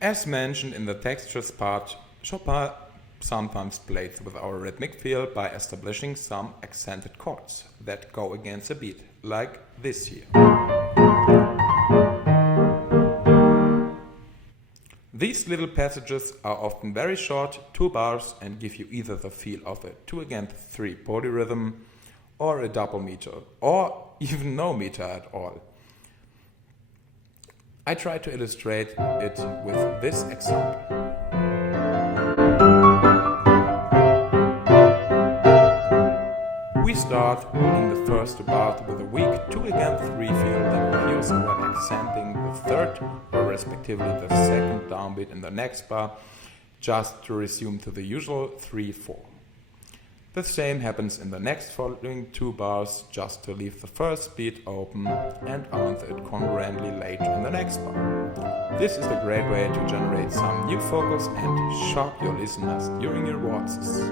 As mentioned in the textures part, Chopin sometimes plays with our rhythmic feel by establishing some accented chords that go against the beat, like this here. These little passages are often very short, 2 bars, and give you either the feel of a 2-against-3 polyrhythm, or a double meter, or even no meter at all. I try to illustrate it with this example. We start in the first bar with a weak 2-against-3 feel that we use when accenting the third or respectively the second downbeat in the next bar, just to resume to the usual 3-4. The same happens in the next following 2 bars, just to leave the first beat open and answer it congruently later in the next bar. This is a great way to generate some new focus and shock your listeners during your waltzes.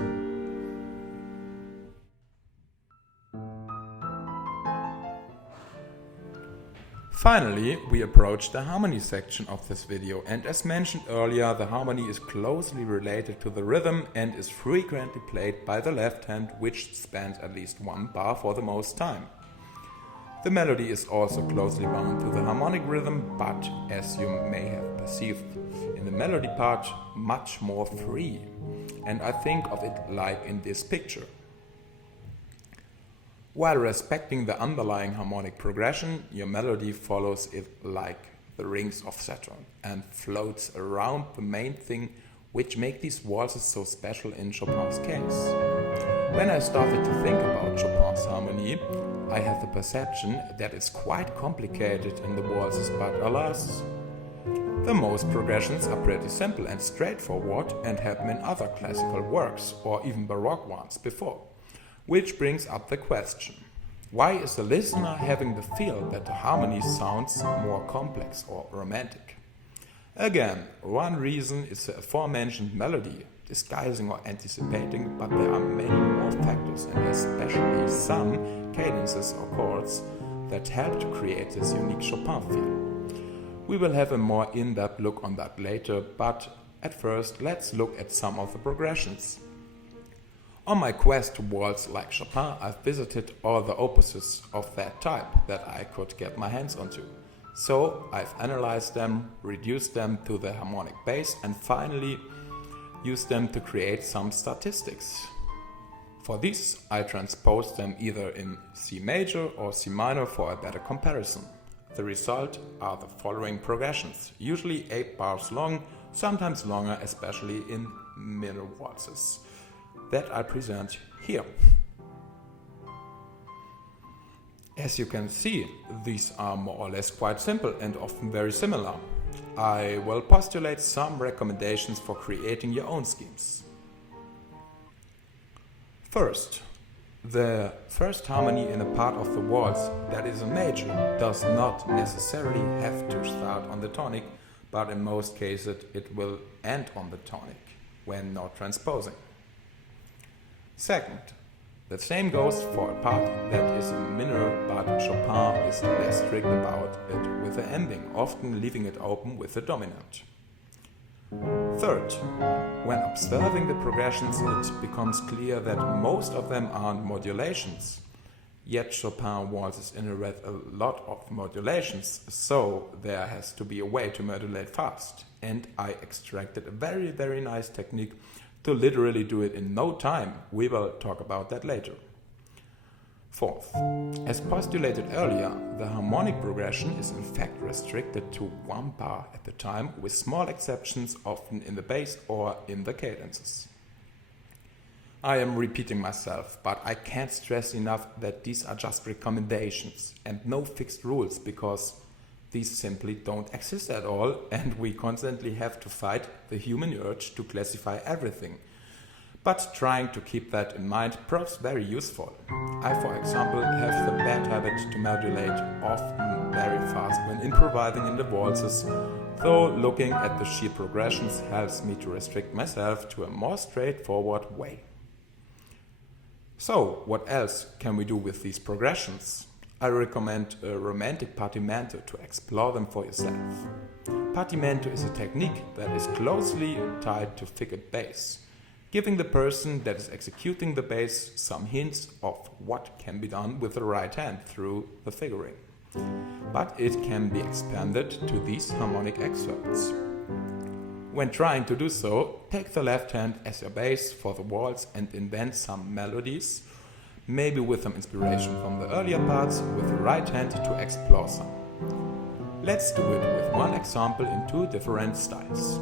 Finally, we approach the harmony section of this video, and as mentioned earlier, the harmony is closely related to the rhythm and is frequently played by the left hand, which spans at least 1 bar for the most time. The melody is also closely bound to the harmonic rhythm, but as you may have perceived in the melody part, much more free. And I think of it like in this picture. While respecting the underlying harmonic progression, your melody follows it like the rings of Saturn and floats around the main thing, which make these waltzes so special in Chopin's case. When I started to think about Chopin's harmony, I had the perception that it's quite complicated in the waltzes, but alas, the most progressions are pretty simple and straightforward and have been in other classical works or even Baroque ones before. Which brings up the question, why is the listener having the feel that the harmony sounds more complex or romantic? Again, one reason is the aforementioned melody, disguising or anticipating, but there are many more factors and especially some cadences or chords that help to create this unique Chopin feel. We will have a more in-depth look on that later, but at first let's look at some of the progressions. On my quest to waltz like Chopin, I've visited all the opuses of that type that I could get my hands onto. So I've analyzed them, reduced them to the harmonic base, and finally used them to create some statistics. For these, I transposed them either in C major or C minor for a better comparison. The result are the following progressions, usually 8 bars long, sometimes longer, especially in minor waltzes, that I present here. As you can see, these are more or less quite simple and often very similar. I will postulate some recommendations for creating your own schemes. First, the first harmony in a part of the waltz that is a major does not necessarily have to start on the tonic, but in most cases it will end on the tonic when not transposing. Second, the same goes for a part that is minor, but Chopin is less strict about it with the ending, often leaving it open with the dominant. Third, when observing the progressions, it becomes clear that most of them are modulations. Yet Chopin waltzes in a lot of modulations, so there has to be a way to modulate fast. And I extracted a very, very nice technique to literally do it in no time. We will talk about that later. Fourth, as postulated earlier, the harmonic progression is in fact restricted to 1 bar at a time, with small exceptions often in the bass or in the cadences. I am repeating myself, but I can't stress enough that these are just recommendations and no fixed rules, because these simply don't exist at all, and we constantly have to fight the human urge to classify everything. But trying to keep that in mind proves very useful. I, for example, have the bad habit to modulate often very fast when improvising in the waltzes, though looking at the sheer progressions helps me to restrict myself to a more straightforward way. So, what else can we do with these progressions? I recommend a romantic partimento to explore them for yourself. Partimento is a technique that is closely tied to figured bass, giving the person that is executing the bass some hints of what can be done with the right hand through the figuring. But it can be expanded to these harmonic excerpts. When trying to do so, take the left hand as your bass for the waltz and invent some melodies, maybe with some inspiration from the earlier parts, with the right hand to explore some. Let's do it with one example in two different styles.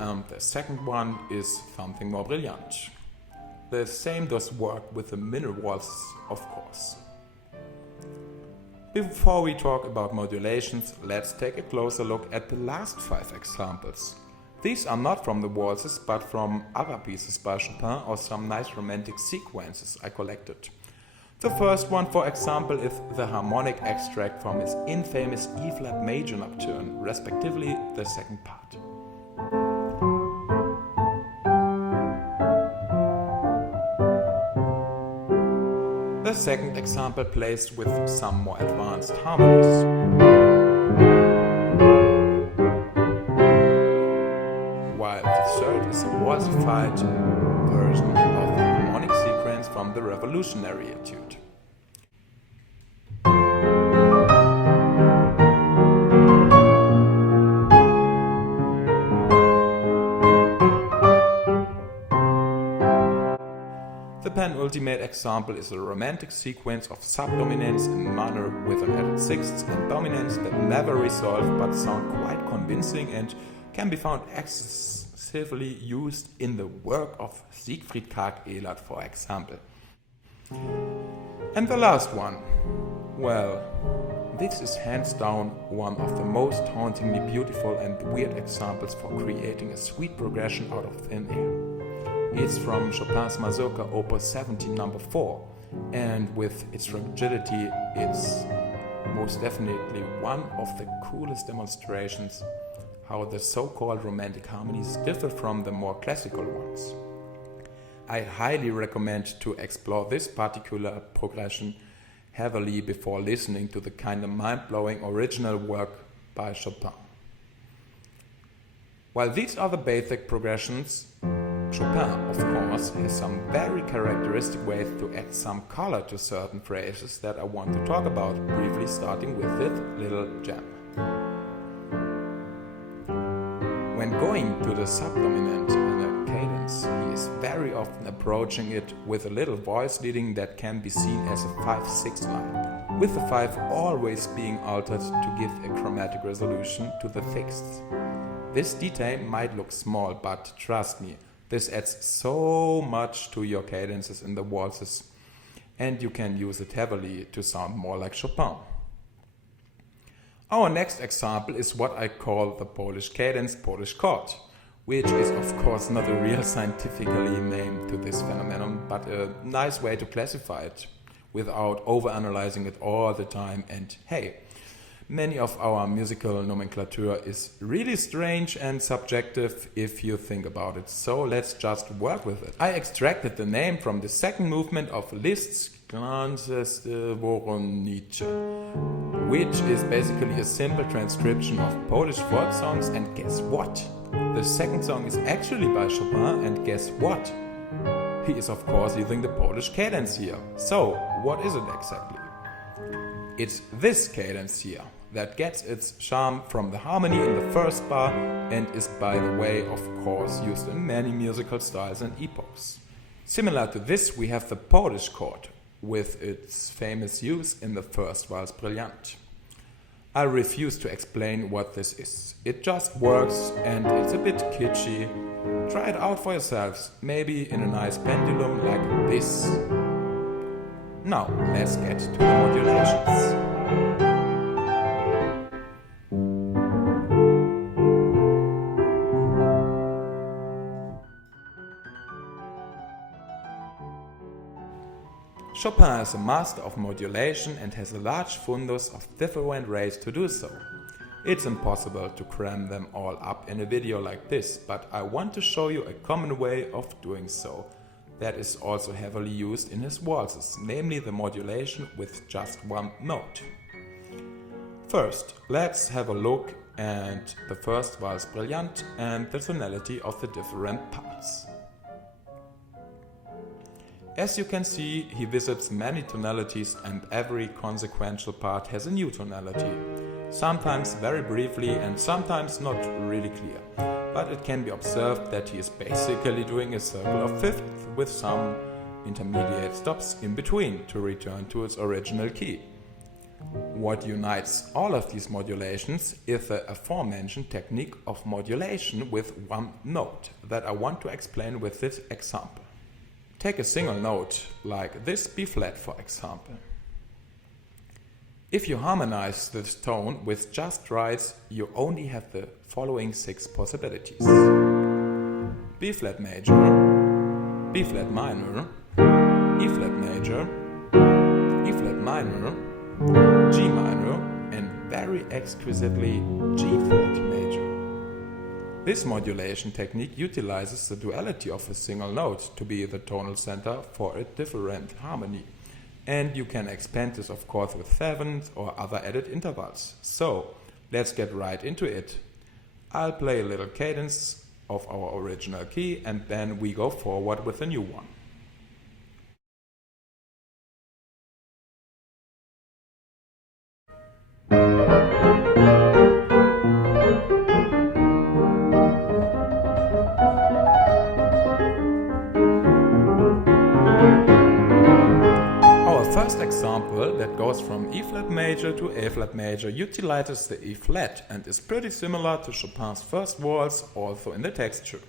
And the second one is something more brilliant. The same does work with the minor waltzes, of course. Before we talk about modulations, let's take a closer look at the last 5 examples. These are not from the waltzes, but from other pieces by Chopin or some nice romantic sequences I collected. The first one, for example, is the harmonic extract from his infamous E-flat major nocturne, respectively the second part. The second example plays with some more advanced harmonies. While the third is a waltzified version of the harmonic sequence from the Revolutionary Etude. The penultimate example is a romantic sequence of subdominants in minor with an added sixths and dominants that never resolve but sound quite convincing and can be found excessively used in the work of Siegfried Karg-Elert, for example. And the last one, well, this is hands down one of the most hauntingly beautiful and weird examples for creating a sweet progression out of thin air. It's from Chopin's Mazurka Opus 17 No. 4, and with its rigidity, it's most definitely one of the coolest demonstrations how the so-called romantic harmonies differ from the more classical ones. I highly recommend to explore this particular progression heavily before listening to the kind of mind-blowing original work by Chopin. While these are the basic progressions, Chopin, of course, has some very characteristic ways to add some color to certain phrases that I want to talk about, briefly starting with this little gem. When going to the subdominant in a cadence, he is very often approaching it with a little voice leading that can be seen as a 5-6 line, with the 5 always being altered to give a chromatic resolution to the sixths. This detail might look small, but trust me, this adds so much to your cadences in the waltzes, and you can use it heavily to sound more like Chopin. Our next example is what I call the Polish cadence, Polish chord, which is of course not a real scientifically name to this phenomenon, but a nice way to classify it without overanalyzing it all the time. And hey, many of our musical nomenclature is really strange and subjective if you think about it, so let's just work with it. I extracted the name from the second movement of Liszt's Garlands, which is basically a simple transcription of Polish folk songs, and guess what? The second song is actually by Chopin, and guess what? He is of course using the Polish cadence here. So, what is it exactly? It's this cadence here that gets its charm from the harmony in the first bar and is, by the way, of course, used in many musical styles and epochs. Similar to this, we have the Polish chord, with its famous use in the first Valse Brilliant. I refuse to explain what this is. It just works and it's a bit kitschy. Try it out for yourselves, maybe in a nice pendulum like this. Now, let's get to the modulations. Chopin is a master of modulation and has a large fundus of different ways to do so. It's impossible to cram them all up in a video like this, but I want to show you a common way of doing so that is also heavily used in his waltzes, namely the modulation with just one note. First, let's have a look at the first valse brilliant and the tonality of the different parts. As you can see, he visits many tonalities and every consequential part has a new tonality, sometimes very briefly and sometimes not really clear. But it can be observed that he is basically doing a circle of fifths with some intermediate stops in between to return to its original key. What unites all of these modulations is the aforementioned technique of modulation with one note that I want to explain with this example. Take a single note like this B flat, for example. If you harmonize this tone with just rights, you only have the following 6 possibilities: B flat major, B flat minor, E flat major, E flat minor, G minor, and very exquisitely G flat major. This modulation technique utilizes the duality of a single note to be the tonal center for a different harmony. And you can expand this, of course, with sevenths or other added intervals. So, let's get right into it. I'll play a little cadence of our original key and then we go forward with a new one. Example that goes from E flat major to A flat major utilizes the E flat and is pretty similar to Chopin's first waltz, also in the texture.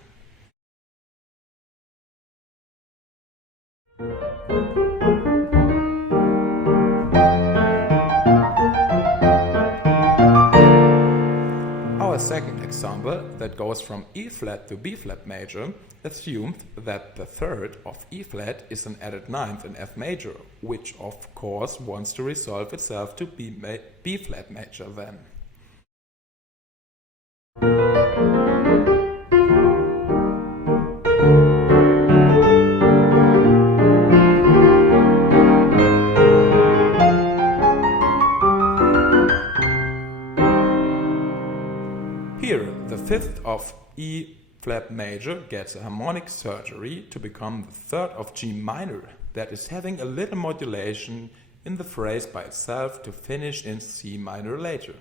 Our second example that goes from E flat to B flat major assumed that the third of E flat is an added ninth in F major, which of course wants to resolve itself to B flat major then. Here, the fifth of E flat major gets a harmonic surgery to become the third of G minor that is having a little modulation in the phrase by itself to finish in C minor later.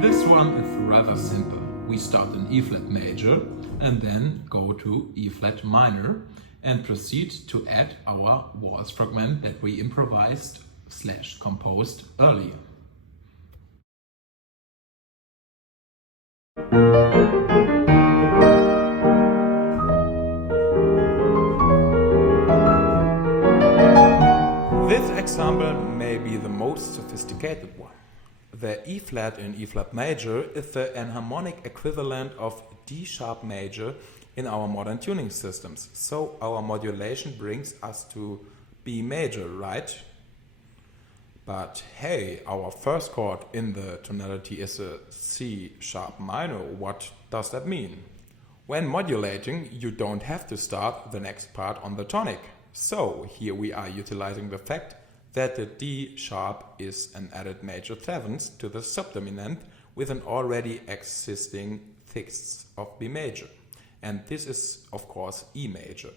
This one is rather simple. We start in E flat major and then go to E flat minor and proceed to add our waltz fragment that we improvised / composed earlier. This example may be the most sophisticated one. The E flat in E flat major is the enharmonic equivalent of D sharp major in our modern tuning systems. So our modulation brings us to B major, right? But hey, our first chord in the tonality is a C sharp minor. What does that mean? When modulating, you don't have to start the next part on the tonic. So here we are utilizing the fact that the D sharp is an added major seventh to the subdominant with an already existing sixth of B major. And this is, of course, E major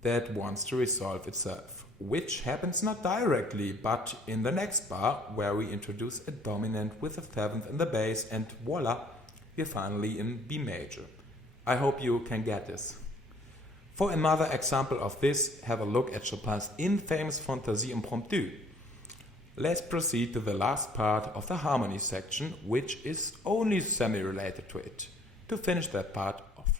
that wants to resolve itself, which happens not directly, but in the next bar where we introduce a dominant with a seventh in the bass and voila, we're finally in B major. I hope you can get this. For another example of this, have a look at Chopin's infamous Fantaisie impromptue. Let's proceed to the last part of the harmony section, which is only semi-related to it, to finish that part off.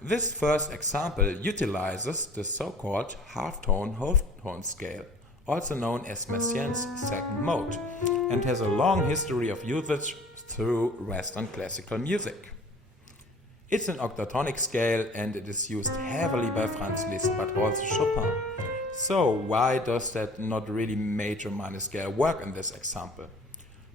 This first example utilizes the so-called halftone-wholetone scale, also known as Messiaen's second mode, and has a long history of usage through Western classical music. It's an octatonic scale and it is used heavily by Franz Liszt but also Chopin. So why does that not really major minor scale work in this example?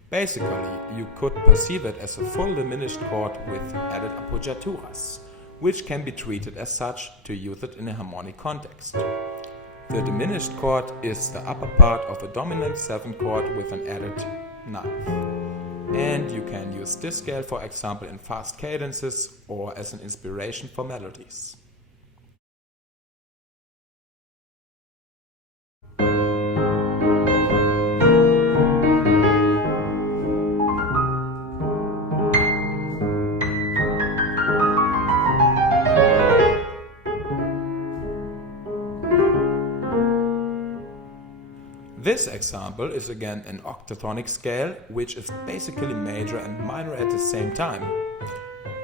Basically, you could perceive it as a full diminished chord with added appogiaturas, which can be treated as such to use it in a harmonic context. The diminished chord is the upper part of a dominant 7th chord with an added 9th. And you can use this scale, for example, in fast cadences or as an inspiration for melodies. This example is again an octatonic scale, which is basically major and minor at the same time.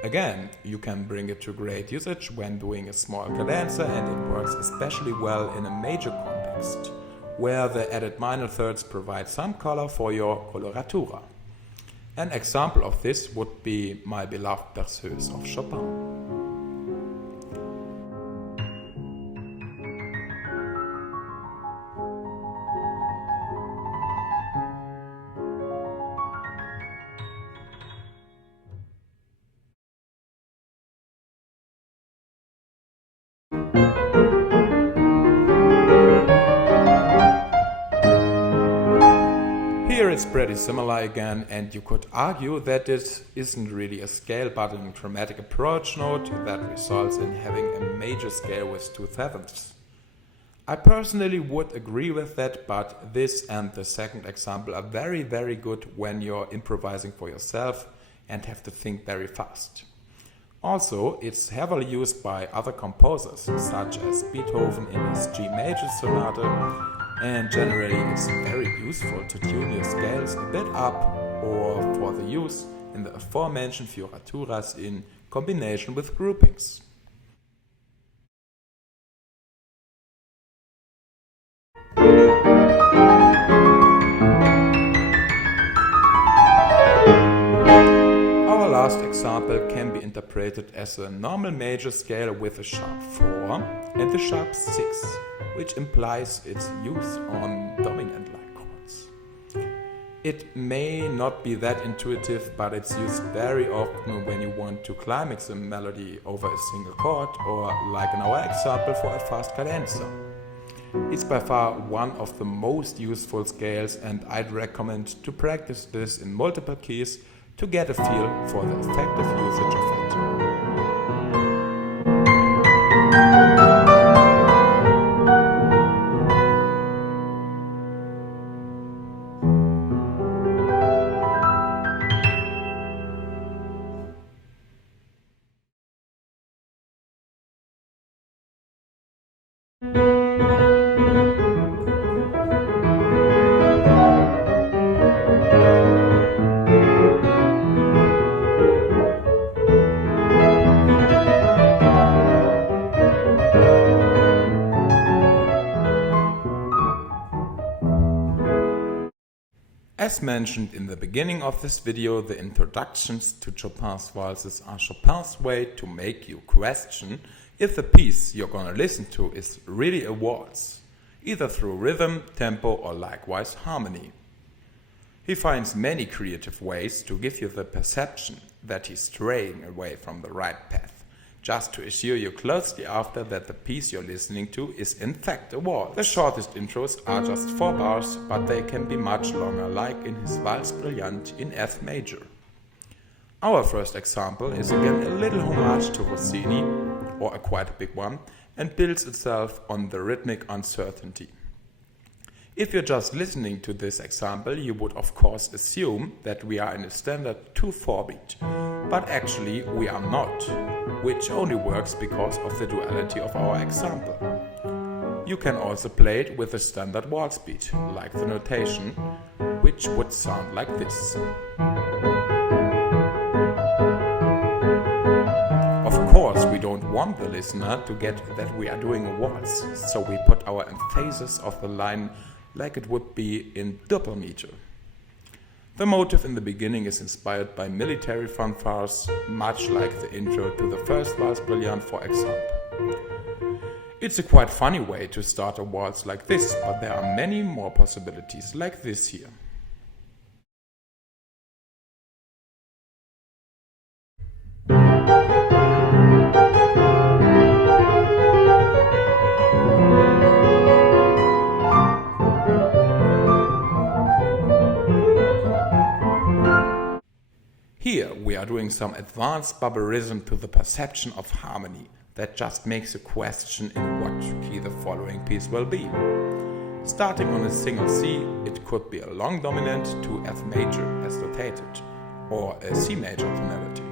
Again, you can bring it to great usage when doing a small cadenza, and it works especially well in a major context, where the added minor thirds provide some color for your coloratura. An example of this would be My Beloved Berceuse of Chopin. Here it's pretty similar again, and you could argue that this isn't really a scale but a chromatic approach note that results in having a major scale with 2/7. I personally would agree with that, but this and the second example are very good when you're improvising for yourself and have to think very fast. Also, it's heavily used by other composers, such as Beethoven in his G major sonata, and generally it's very useful to tune your scales a bit up or for the use in the aforementioned fioraturas in combination with groupings. Our last example can be interpreted as a normal major scale with a sharp 4 and a sharp 6, which implies its use on dominant-like chords. It may not be that intuitive, but it's used very often when you want to climax a melody over a single chord, or like in our example for a fast cadenza. It's by far one of the most useful scales, and I'd recommend to practice this in multiple keys to get a feel for the effective usage of it. As mentioned in the beginning of this video, the introductions to Chopin's waltzes are Chopin's way to make you question if the piece you're gonna listen to is really a waltz, either through rhythm, tempo, or likewise harmony. He finds many creative ways to give you the perception that he's straying away from the right path, just to assure you closely after that the piece you're listening to is in fact a waltz. The shortest intros are just 4 bars, but they can be much longer, like in his Valse Brillante in F major. Our first example is again a little homage to Rossini, or a quite big one, and builds itself on the rhythmic uncertainty. If you're just listening to this example, you would of course assume that we are in a standard 2/4 beat, but actually we are not, which only works because of the duality of our example. You can also play it with a standard waltz beat, like the notation, which would sound like this. Of course, we don't want the listener to get that we are doing a waltz, so we put our emphasis of the line like it would be in double meter. The motive in the beginning is inspired by military fanfares, much like the intro to the first Waltz Brilliant, for example. It's a quite funny way to start a waltz like this, but there are many more possibilities like this here. Here we are doing some advanced barbarism to the perception of harmony that just makes you question in what key the following piece will be. Starting on a single C, it could be a long dominant to F major as notated, or a C major tonality.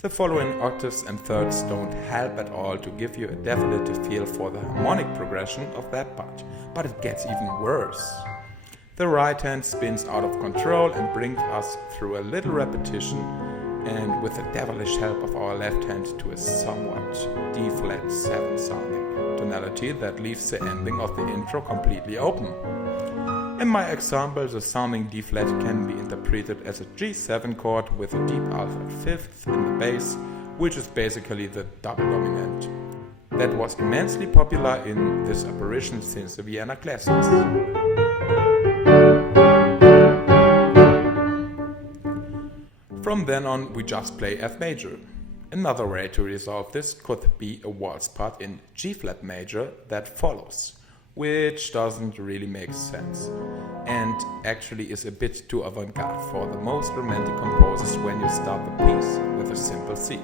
The following octaves and thirds don't help at all to give you a definitive feel for the harmonic progression of that part, but it gets even worse. The right hand spins out of control and brings us through a little repetition, and with the devilish help of our left hand to a somewhat D-flat 7 sounding tonality that leaves the ending of the intro completely open. In my example, the sounding D-flat can be interpreted as a G7 chord with a deep alpha fifth in the bass, which is basically the double dominant. That was immensely popular in this apparition since the Vienna classics. From then on, we just play F major. Another way to resolve this could be a waltz part in G flat major that follows, which doesn't really make sense, and actually is a bit too avant-garde for the most romantic composers when you start the piece with a simple C.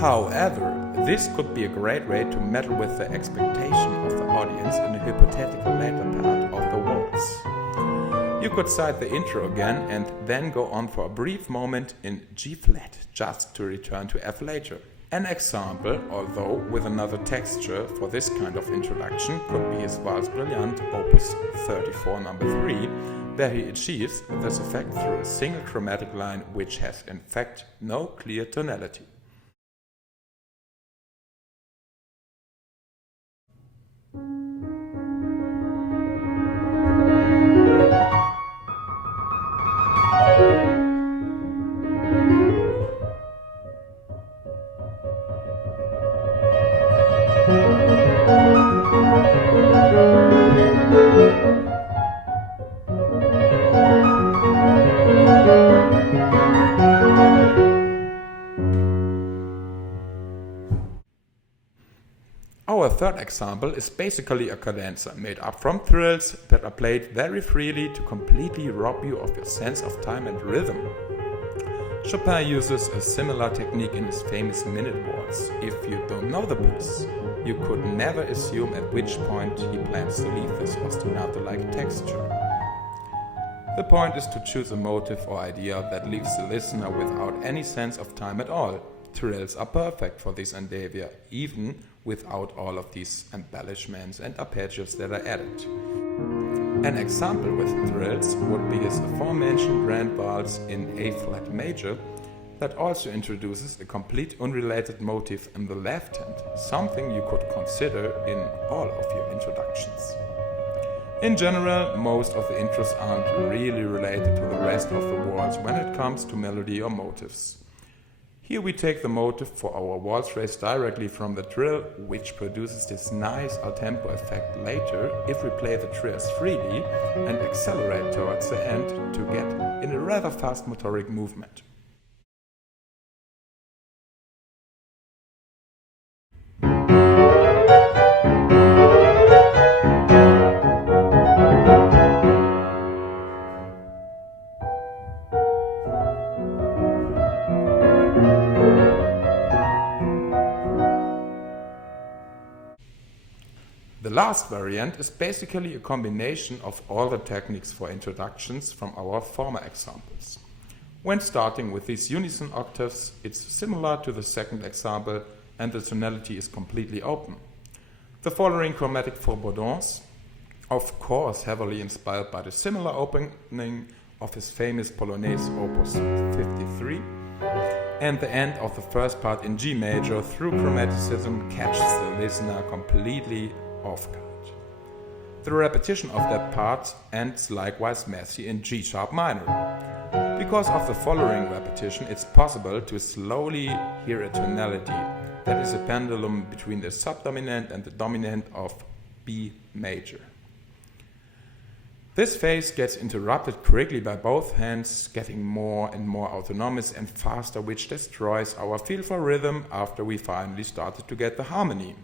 However, this could be a great way to meddle with the expectation of the audience in a hypothetical later part of the waltz. You could cite the intro again and then go on for a brief moment in G-flat just to return to F later. An example, although with another texture for this kind of introduction, could be his Waltz Brilliant, Opus 34 No. 3, where he achieves this effect through a single chromatic line which has in fact no clear tonality. Our third example is basically a cadenza made up from thrills that are played very freely to completely rob you of your sense of time and rhythm. Chopin uses a similar technique in his famous minute waltz. If you don't know the piece, you could never assume at which point he plans to leave this ostinato-like texture. The point is to choose a motive or idea that leaves the listener without any sense of time at all. Thrills are perfect for this endeavor, even without all of these embellishments and arpeggios that are added. An example with thrills would be his aforementioned Grand Waltz in A-flat major that also introduces a complete unrelated motive in the left hand, something you could consider in all of your introductions. In general, most of the intros aren't really related to the rest of the waltz when it comes to melody or motives. Here we take the motive for our waltz phrase directly from the trill, which produces this nice al-tempo effect later if we play the trills freely and accelerate towards the end to get in a rather fast motoric movement. The last variant is basically a combination of all the techniques for introductions from our former examples. When starting with these unison octaves, it's similar to the second example and the tonality is completely open. The following chromatic forebodance, of course heavily inspired by the similar opening of his famous Polonaise Opus 53, and the end of the first part in G major through chromaticism catches the listener completely off guard. The repetition of that part ends likewise messy in G sharp minor. Because of the following repetition, it's possible to slowly hear a tonality that is a pendulum between the subdominant and the dominant of B major. This phase gets interrupted quickly by both hands getting more and more autonomous and faster, which destroys our feel for rhythm after we finally started to get the harmony.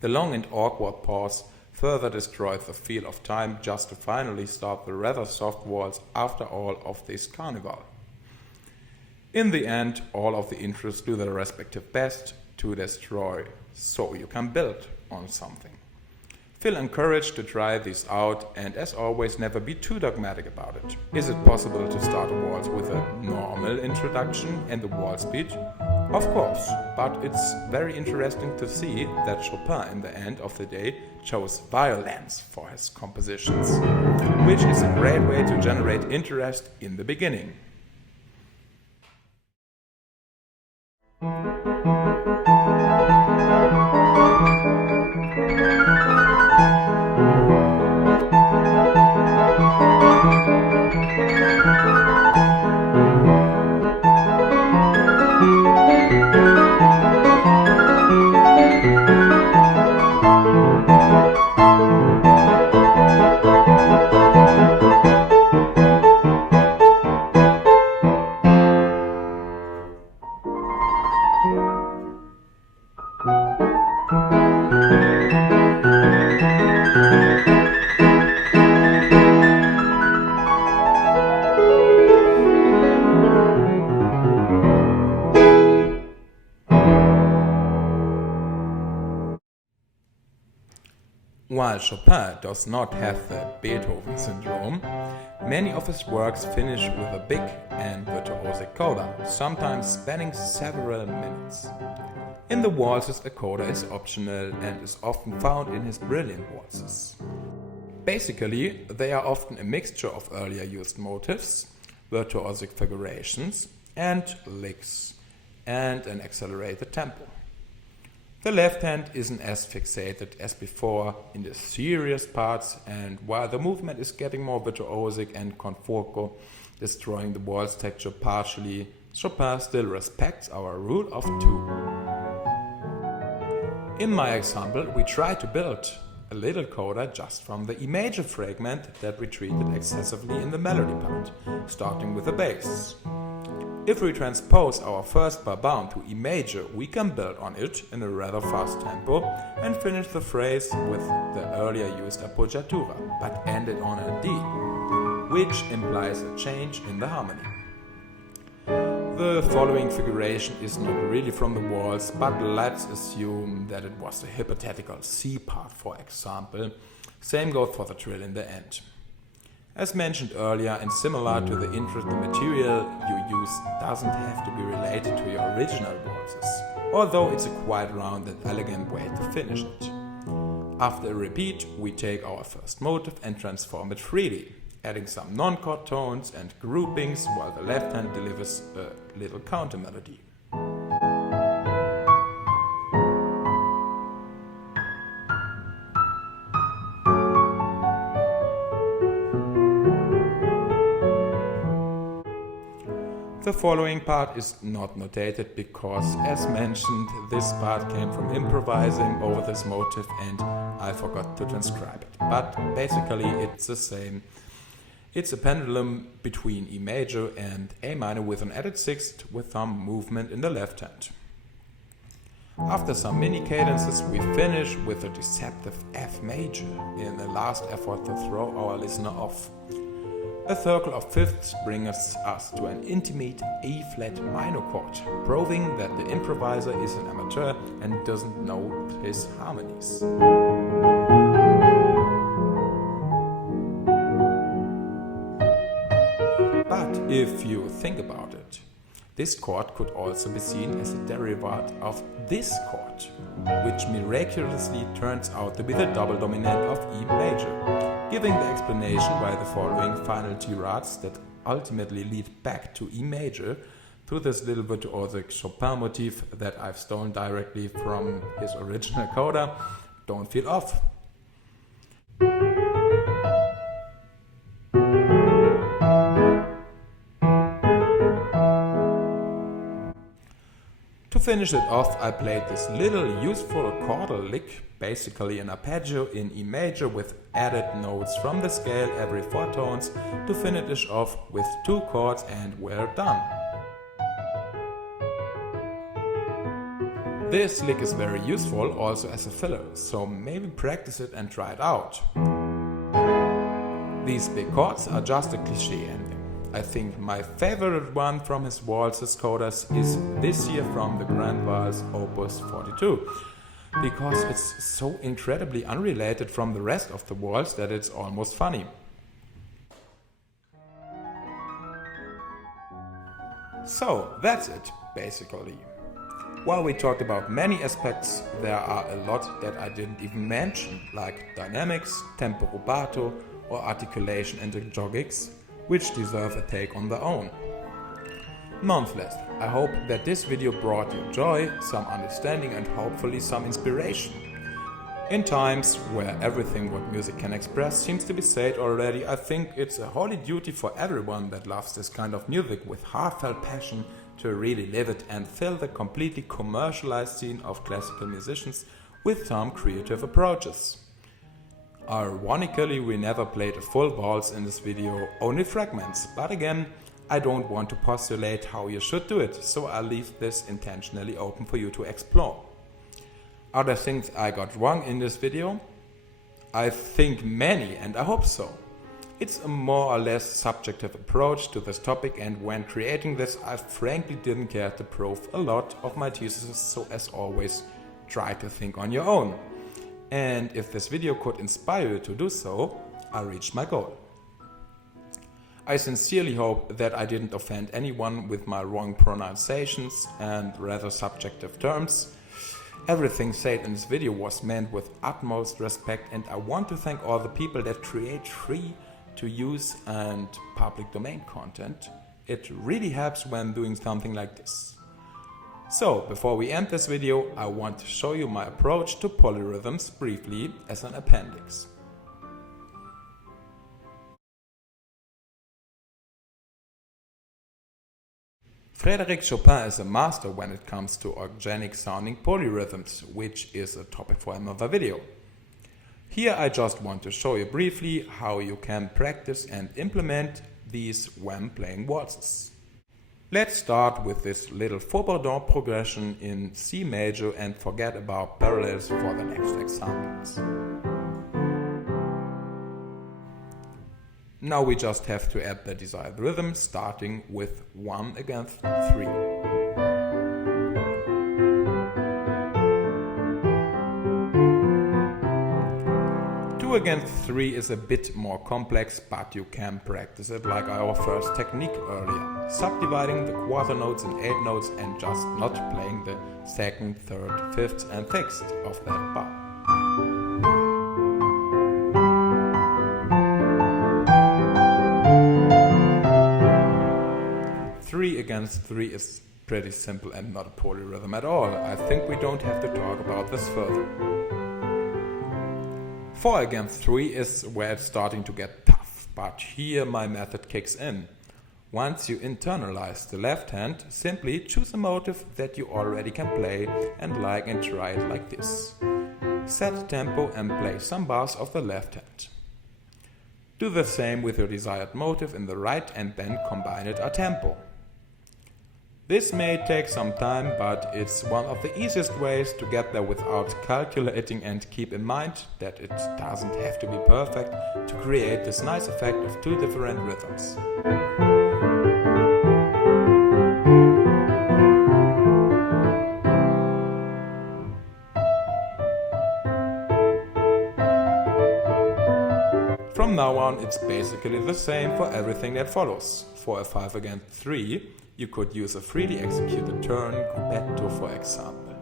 The long and awkward pause further destroys the feel of time just to finally start the rather soft waltz after all of this carnival. In the end, all of the intros do their respective best to destroy, so you can build on something. Feel encouraged to try this out, and as always, never be too dogmatic about it. Is it possible to start a waltz with a normal introduction and the waltz beat? Of course, but it's very interesting to see that Chopin, in the end of the day, chose violins for his compositions, which is a great way to generate interest in the beginning. While Chopin does not have the Beethoven syndrome, many of his works finish with a big and virtuosic coda, sometimes spanning several minutes. In the waltzes, a coda is optional and is often found in his brilliant waltzes. Basically, they are often a mixture of earlier used motifs, virtuosic figurations, and licks, and an accelerated tempo. The left hand isn't as fixated as before in the serious parts, and while the movement is getting more virtuosic and con fuoco, destroying the waltz texture partially, Chopin still respects our rule of two. In my example, we try to build a little coda just from the E-Major fragment that we treated excessively in the melody part, starting with the bass. If we transpose our first bar bound to E-Major, we can build on it in a rather fast tempo and finish the phrase with the earlier used appogiatura, but end it on a D, which implies a change in the harmony. The following figuration is not really from the waltz, but let's assume that it was the hypothetical C part, for example. Same goes for the trill in the end. As mentioned earlier, and similar to the intro, the material you use doesn't have to be related to your original waltzes, although it's a quite round and elegant way to finish it. After a repeat, we take our first motive and transform it freely, adding some non-chord tones and groupings while the left hand delivers a little counter melody. The following part is not notated because, as mentioned, this part came from improvising over this motive and I forgot to transcribe it. But basically it's the same. It's a pendulum between E major and A minor with an added sixth with some movement in the left hand. After some mini cadences, we finish with a deceptive F major in the last effort to throw our listener off. A circle of fifths brings us to an intimate E-flat minor chord, proving that the improviser is an amateur and doesn't know his harmonies. But if you think about it, this chord could also be seen as a derivative of this chord, which miraculously turns out to be the double dominant of E major, giving the explanation why the following final tirades that ultimately lead back to E major to this little virtuosic Chopin motif that I've stolen directly from his original coda don't feel off. finish it off, I played this little useful chordal lick, basically an arpeggio in E major with added notes from the scale every 4 tones to finish off with 2 chords, and we're done. This lick is very useful also as a filler, so maybe practice it and try it out. These big chords are just a cliche ending. I think my favorite one from his waltzes codas is this here from the Grand Valse Opus 42, because it's so incredibly unrelated from the rest of the waltz that it's almost funny. So that's it, basically. While we talked about many aspects, there are a lot that I didn't even mention, like dynamics, tempo rubato, or articulation and jogics, which deserve a take on their own. Nonetheless, I hope that this video brought you joy, some understanding and hopefully some inspiration. In times where everything what music can express seems to be said already, I think it's a holy duty for everyone that loves this kind of music with heartfelt passion to really live it and fill the completely commercialized scene of classical musicians with some creative approaches. Ironically, we never played a full waltz in this video, only fragments, but again, I don't want to postulate how you should do it, so I'll leave this intentionally open for you to explore. Are there things I got wrong in this video? I think many, and I hope so. It's a more or less subjective approach to this topic, and when creating this I frankly didn't care to prove a lot of my thesis, so as always, try to think on your own. And if this video could inspire you to do so, I reached my goal. I sincerely hope that I didn't offend anyone with my wrong pronunciations and rather subjective terms. Everything said in this video was meant with utmost respect, and I want to thank all the people that create free to use and public domain content. It really helps when doing something like this. So, before we end this video, I want to show you my approach to polyrhythms briefly as an appendix. Frédéric Chopin is a master when it comes to organic sounding polyrhythms, which is a topic for another video. Here I just want to show you briefly how you can practice and implement these when playing waltzes. Let's start with this little four-bourdon progression in C major and forget about parallels for the next examples. Now we just have to add the desired rhythm, starting with 1 against 3. Two against 3 is a bit more complex, but you can practice it like our first technique earlier, subdividing the quarter notes in 8 notes and just not playing the 2nd, 3rd, 5th and 6th of that bar. Three against 3 is pretty simple and not a polyrhythm at all. I think we don't have to talk about this further. 4 against 3 is where it's starting to get tough, but here my method kicks in. Once you internalize the left hand, simply choose a motive that you already can play and like and try it like this. Set tempo and play some bars of the left hand. Do the same with your desired motive in the right and then combine it a tempo. This may take some time, but it's one of the easiest ways to get there without calculating, and keep in mind that it doesn't have to be perfect to create this nice effect of two different rhythms. From now on, it's basically the same for everything that follows. For a 5 against 3, you could use a freely executed turn, gruppetto for example.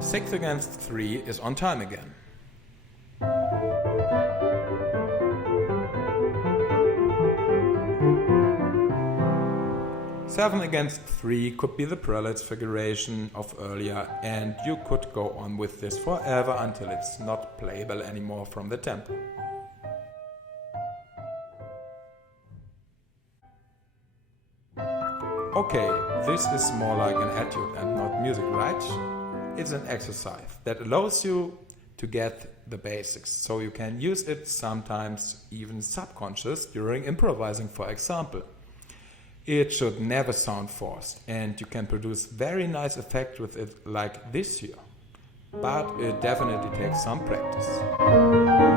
Six against 3 is on time again. 7 against 3 could be the prelude figuration of earlier, and you could go on with this forever until it's not playable anymore from the tempo. Okay, this is more like an etude and not music, right? It's an exercise that allows you to get the basics, so you can use it sometimes even subconscious during improvising, for example. It should never sound forced, and you can produce very nice effect with it like this here. But it definitely takes some practice.